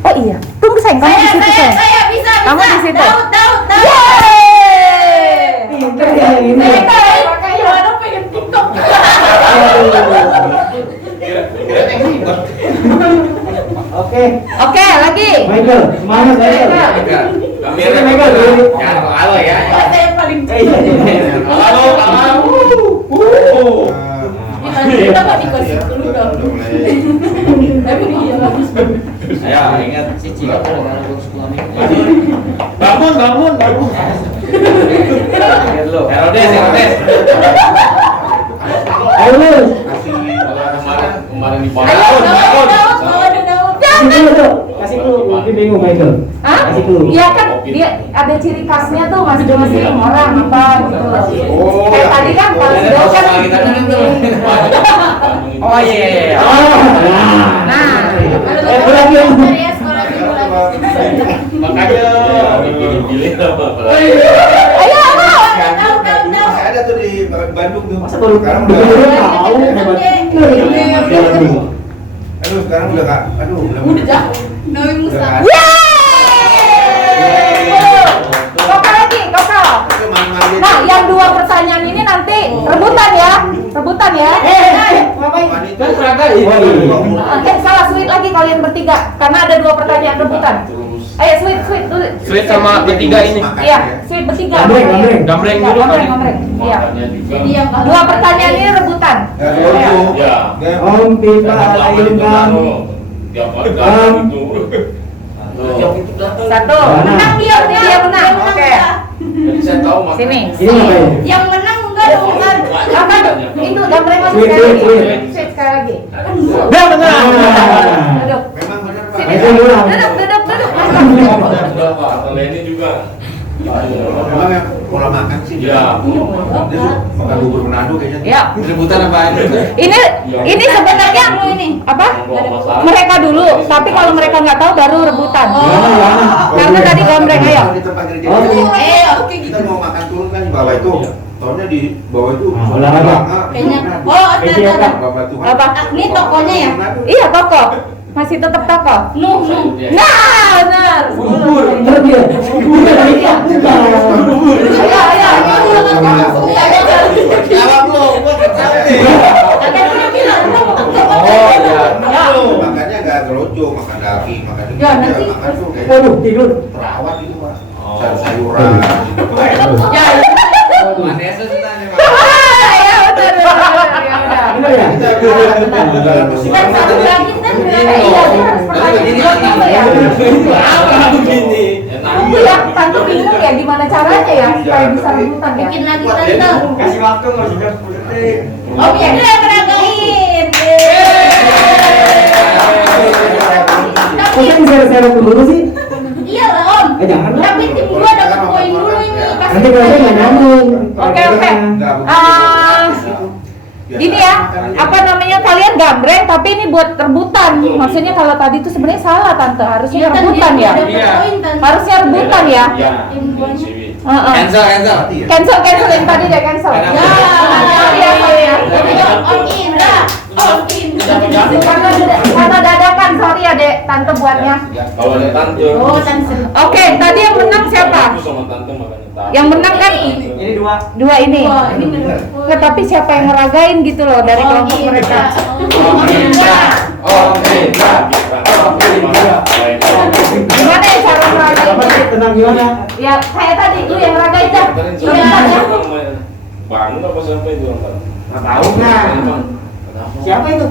Oh iya. Tunggu sayang, kamu di situ sayang. Saya bisa. Kamu di situ. Daud. Yeay. Pintar ya ini. Gimana pengen TikTok? Oke, Oke, lagi. Michael, semangat Michael. Ini Michael. Jangan halo ya. Saya paling Halo. kita mau dikasih dulu dong. Tapi dia bagus banget. Ayo ingat bangun. Herodes. Ayo lu. Kemarin di Ayo, Daud. Kasih dulu tuh. Kasih dulu. Mungkin bingung Michael. Hah? Kasih dulu. Iya kan dia ada ciri khasnya tuh masing-masing orang apa gitu. Kayak tadi kan kalau si Daud kan Oh iya. Nah, Udah diam. Ya, sekolah minggu lagi. Makanya pilih apa? ayo. Daud. masih ada tuh di Bandung tuh. Masa baru Sekarang baru udah. tahu hebat. Aduh, sekarang udah kak. Aduh, Udah jauh. Nawi Musa. Kokal lagi, kokal. Nah, yang dua pertanyaan ini nanti rebutan ya. Rebutan ya. Kan seragam. Salah sweet lagi kalian bertiga karena ada dua pertanyaan rebutan. Ayo sweet dulu. Sweet sama bertiga ini. Iya, sweet bertiga. Gambreng dulu kali. Gambreng. Iya. Jadi yang Dua pertanyaan ini rebutan. Ya. Om pipa ayam kan. Satu. Menang dia menang. Oke. Jadi saya tahu makanya. Sini. Ini ngapain? yang menang enggak dong kan? Apa? Itu gambreng lagi Sweet, sekali lagi. sweet. Sweet sekali lagi. Dah benar. Duduk. Memang benar pak. Sini. Itu ulang. Duduk. Sudah Pak, kalau ini juga. Memang ya pola makan sih. Ya. Makan bubur Manado kayaknya. Ya. Rebutan apa aja? Ini sebenarnya apa? Mereka dulu, tapi kalau mereka nggak tahu baru rebutan. Karena tadi gambreng ayo. Di tempat kerja. Oke Kita gitu. mau makan turun kan di bawah itu. Tahunya di bawah itu. Nah, olahraga. Kayaknya. Oh, ada. Bapak Tuhan. Apa? Ini tokonya ya? Iya toko, masih tetap toko. Nuh. Nah, benar. Bubur. Bener dia. Iya. Ayo. Jawab lo, gua ketawa nih. Oh, Makannya agak gelojo, makan daging, makan ini. Ya, nanti- makan tuh kayak Waduh, tidur. terawat itu pak. Sayur-sayuran. Ya. Manesnya sih tanya pak. Iya benar. Bener ya? Kan satu lagi kan Tunggu ya, tante bingung ya gimana caranya ya supaya bisa rebutan ya. bikin lagi tante. Kasih waktu nggak sih 10 detik. Oh, iya peragain. Kok yang seret-seret dulu sih? Iya lah Om. Jangan lah. Tapi tim gua dapat poin dulu ini. Nanti kalau nggak nyambung. Oke. Gini ya, apa namanya kalian gambreng tapi ini buat rebutan. Maksudnya kalau tadi itu sebenarnya salah tante, harusnya rebutan ya. Harusnya rebutan ya. Ya. Cancel yang tadi deh cancel. Ya. Om Indra. Karena dadakan, sorry ya dek, tante buatnya. Kalau ada tante. Oh, tante. Oke, tadi yang menang siapa? Aku sama tante makanya tahu. Yang menang kan Ini dua. dua ini. Wah, ini bener. Nggak, tapi siapa yang ngeragain gitu loh dari kelompok mereka. Gimana ya cara ngeragainnya? Tenang gimana? Ya kayak tadi lu yang ngeragain dah. Iya. Bangun apa sampai itu orang tante? Nggak tahu nggak? Siapa itu?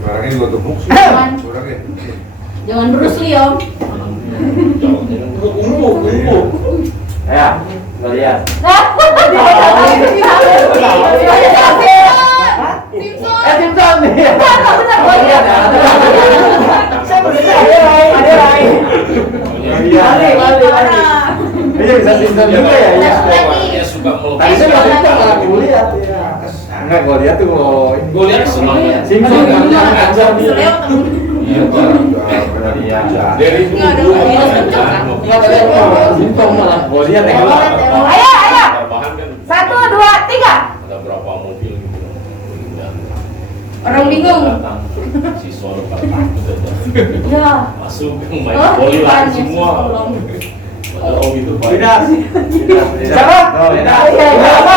Orangnya gua gemuk sih. Jangan. Orangnya. Jangan Bruce Lee Om. Ya, nggak lihat. Simpson nih. Saya bener. Ada lain. Iya bisa simpen juga ya. Iya. Dia suka melukis. Tadi saya nggak kulihat ya. Enggak, gue lihat tuh kalau Gue lihat semuanya. simpen aja dia. Iya, Iya. dari Nggak ada dulu Simpen malah. Gue lihat ya. Ayo, ayo. bahan kan 1, 2, 3. ada berapa mobil gitu. Dan Orang bingung. datang siswa depan takut aja. Ya. Masuk main Oh, voli lagi banyak semua. tolong. Padahal om itu baik. Tidak. Siapa? Iya, iya, apa?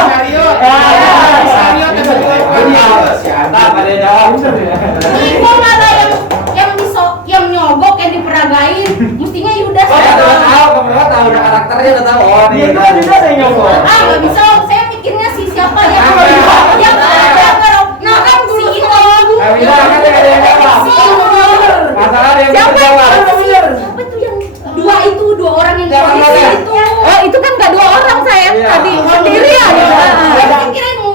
Ibu nggak ada yang nyogok yang diperagain. Mestinya Yudas. tahu udah karakternya udah tahu. Oh, Dia juga bisa saya nyokok. Ah, nggak bisa. Saya mikirnya si siapa ya? Yang nah kan si itu. Siapa tuh yang dua orang yang polisi itu? Oh, itu kan nggak 2 orang saya tadi sendirian. Saya kirain mau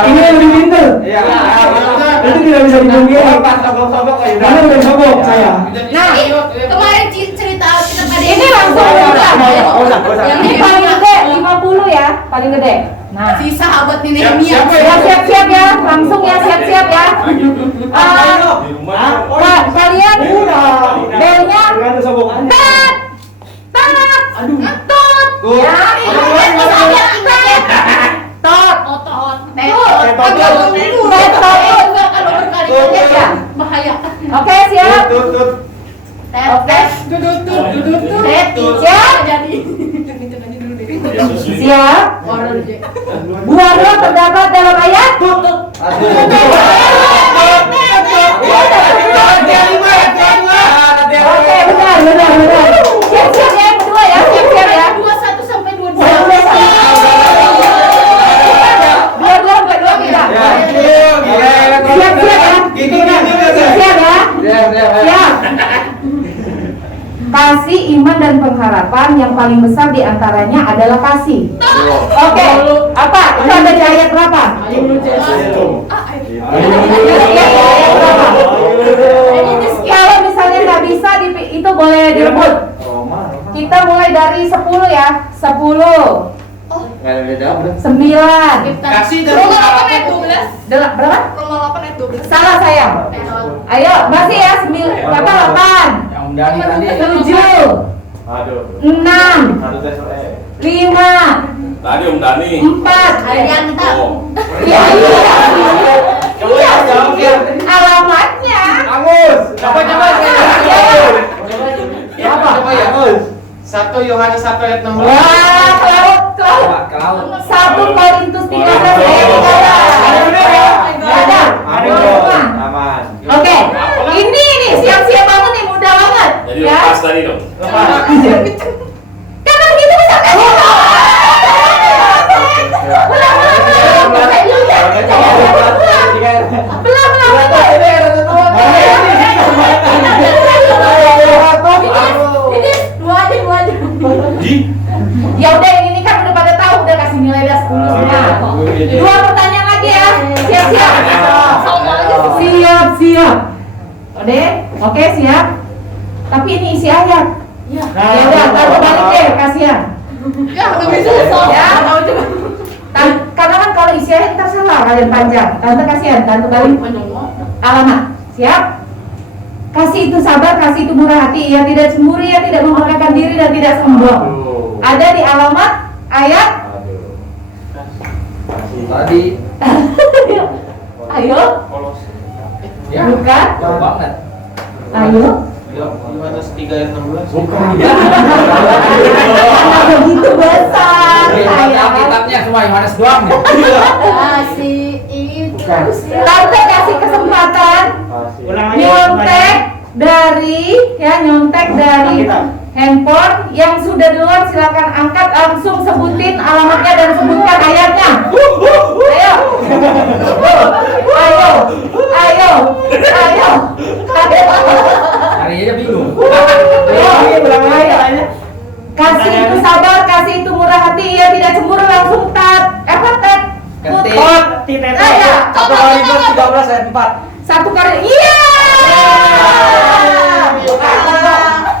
Ini yang lebih pintar. Iya. Itu tidak bisa dipungkiri. Karena udah sogok saya. Nah, kemarin cerita kita pada Ini langsung buka. Yang Ini paling gede 50 ya, paling gede. Nah, si sahabat ini Nehemia. ya siap-siap ya, langsung ya siap-siap ya. Di rumah Kalian belnya Dengan sogokannya. tet, tet, tot, ya, tot, Otot. Kalau berkali-kali ya bahaya. Oke siap. Oke. Tet, siap. Jadi. Siap. Buahnya terdapat dalam ayat. Oke, benar. Siap-siap ya yang kedua ya, siap-siap ya. 21 sampai 22. Dua kita. Siap-siap ya. Siap ya. Siap. Kasih, iman, dan pengharapan yang paling besar diantaranya adalah kasih. Oke, apa? Itu ada di ayat berapa? Kalau misalnya nggak bisa, itu boleh direbut. Kita mulai dari 10 ya. 10, 9, Kasih dan Roma 8 ayat 12. berapa? Roma 8 ayat 12. Salah sayang. Ayo, masih ya. 8, 7, 6, 5, tadi Om Dani. 4. Arianta. Oh. Iya. Alamatnya. Coba. Apa? 1 Yohanes 1 ayat 16. Wah, kelaut. 1 Korintus 13 ayat 13. Ada. Aman. Oke. Ini nih siap-siap banget nih, mudah banget. Jadi Ya. lepas tadi dong. Karena gitu bisa kan? Ya udah, yang ini kan udah pada tahu, udah kasih nilai dah 10 semua. 2 pertanyaan lagi ya. Siap-siap. Siap. Oke, siap. Tapi ini isi ayat. Ya udah, taruh balik deh, kasihan. Ya, lebih susah. Ya, karena kan kalau isi ayat ntar salah kalian panjang. Tante kasihan, tante balik alamat. Siap? Kasih itu sabar, kasih itu murah hati, ia tidak cemburu, ia tidak memegahkan diri dan tidak sombong. Ada di alamat ayat. Tadi Ayo. ya Bukan? jauh banget. Ayo. Yohanes 3 ayat 16. Karena begitu besar. Kitabnya cuma Yohanes doang nih. Kasih itu. Tante kasih kesempatan nyontek dari handphone yang sudah duluan, silakan angkat, langsung sebutin alamatnya dan sebutkan ayatnya. Ayo. Hari aja bingung. Kasih itu sabar, kasih itu murah hati, ia tidak cemburu, langsung tet. Ketik. Ayo. 1 Korintus 13 ayat 4. Satu kali. Iya.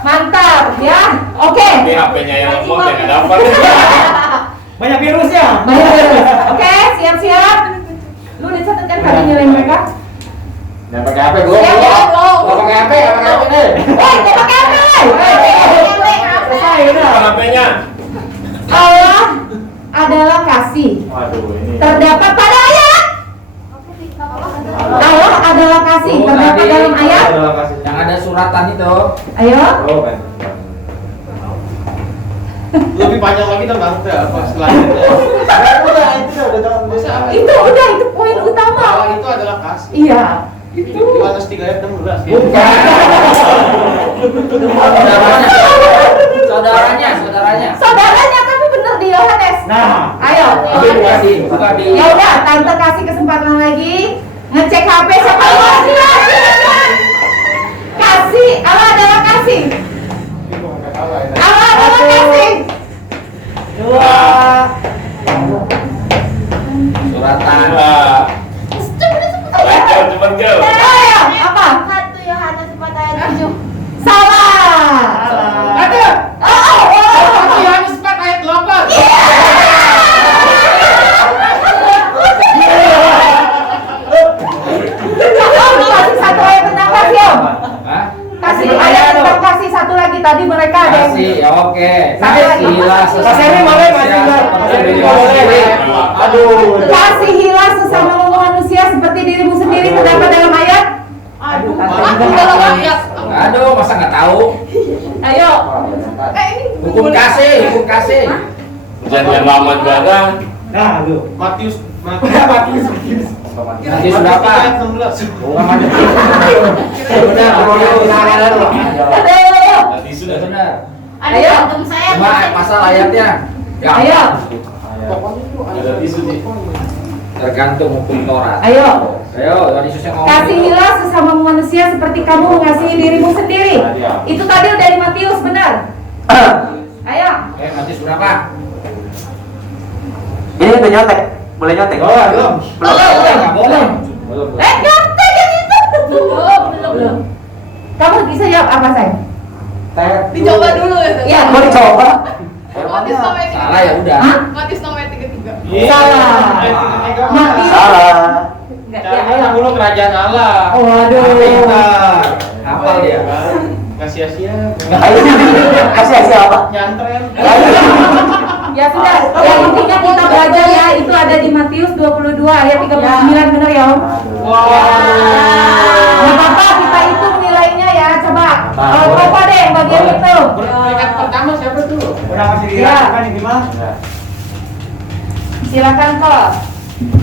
Mantap ya. Oke. Tapi HP-nya yang lemot yang nggak dapat. Banyak virusnya. Banyak virus. Oke, siap-siap. Lu dicatat kan tadi nilai mereka? Nggak pakai HP, belum. Siap, ya? Nggak pakai HP, nggak pakai HP nih. Nggak pakai HP. Selesai udah. Apa HP-nya? Allah adalah kasih. Waduh, ini. Terdapat pada ayat. Allah adalah kasih. Oh, Terdapat tadi. dalam ayat. Yang ada suratan itu. Ayo. Oh, kan. Lebih panjang lagi dong nanti apa selanjutnya. Udah, itu udah jangan bisa. Itu udah itu poin utama. Allah itu adalah kasih. Iya. Yohanes 3 ayat 16 ya. Saudaranya. Saudaranya tapi bener di Yohanes. Nah, Ayo. Buka di. Ya udah, tante kasih kesempatan lagi ngecek HP siapa yang kasih. Kasih, Allah adalah kasih. Allah adalah kasih. dua. Suratan. Cepet Gil. Ayo, apa? 1 Yohanes 4 ayat 7. Salah. Ada. Oh. Yohanes 4 ayat 8. Kasih satu ayat tentang kasih, Om. Hah? Kasih ayat tentang kasih satu lagi. Tadi mereka ada yang Kasih, ya oke. Kasihlah Mas Eri boleh, Mas Eri. Mas Eri boleh. Aduh. kasihilah sesama manusia seperti dirimu sendiri terdapat dalam ayat. Aduh, Aduh, masa nggak tahu? Ayo. Hukum kasih. Jangan lama juga ada. Nah, lu. Matius Nanti sudah apa? ayat 16. Benar, Ayo. Nanti sudah. benar. Ayo. Cuma masalah ayatnya. Ya, Ayo. Ada tisu sih. tergantung hukum Taurat. Ayo. Ayo, Yesus yang ngomong. Kasihilah sesama manusia seperti kamu mengasihi dirimu sendiri. Itu tadi udah di Matius, benar? Ayo. Matius berapa? Ini udah nyontek. Boleh nyontek? Oh, belum. Nggak boleh. Nyontek yang itu. Belum. Kamu bisa jawab apa, sayang? Dicoba dulu ya. Iya. Mau dicoba? Matius nomor 33. Salah ya udah. Hah? Matius nomor 33. Salah. Matius. Salah. Enggak, ya, ayo. Cari dulu kerajaan Allah. Waduh. Pintar. Hafal dia. Nggak sia-sia. Kasih apa? Nyantren. Ya sudah, ya intinya kita belajar ya, itu ada di Matius 22 ayat 39, benar ya, Om? Nggak apa-apa, kita hitung nilainya ya, coba. Coba deh yang bagian itu. Peringkat pertama siapa tuh? Udah masih Ya. dirasakan ini mah. Silakan kok.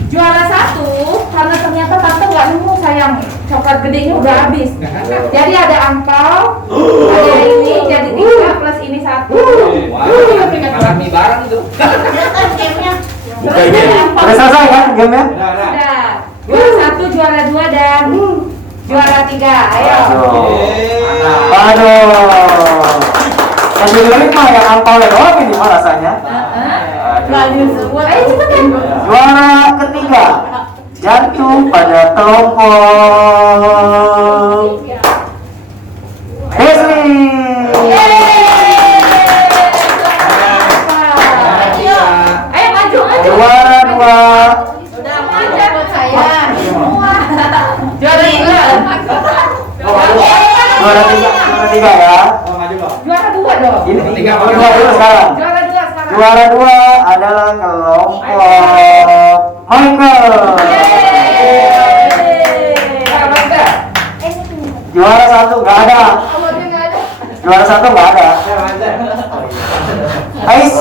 Juara 1, karena ternyata tante nggak nemu, sayang. Coklat gedenya udah habis. Jadi ada angpau, ada ini, jadi 3 plus ini 1. Wah, makan mie bareng itu. Buka ini. Udah selesai kan game-nya? Sudah. Juara 1, juara 2, dan juara 3. Ayo. Aduh. Yang dilirik mah yang angpaunya doang ini mah rasanya. Ayo cepetan. Juara ketiga jatuh pada kelompok Desri. Ayo maju. Juara dua Udah manja buat saya. Juara 3. juara tiga ya. Juara 2 dong. Ini Tiga, juara dua sekarang. Juara 2 sekarang. Juara dua adalah kelompok Michael. Juara satu nggak ada. Awalnya nggak ada. Juara satu nggak ada. Ais.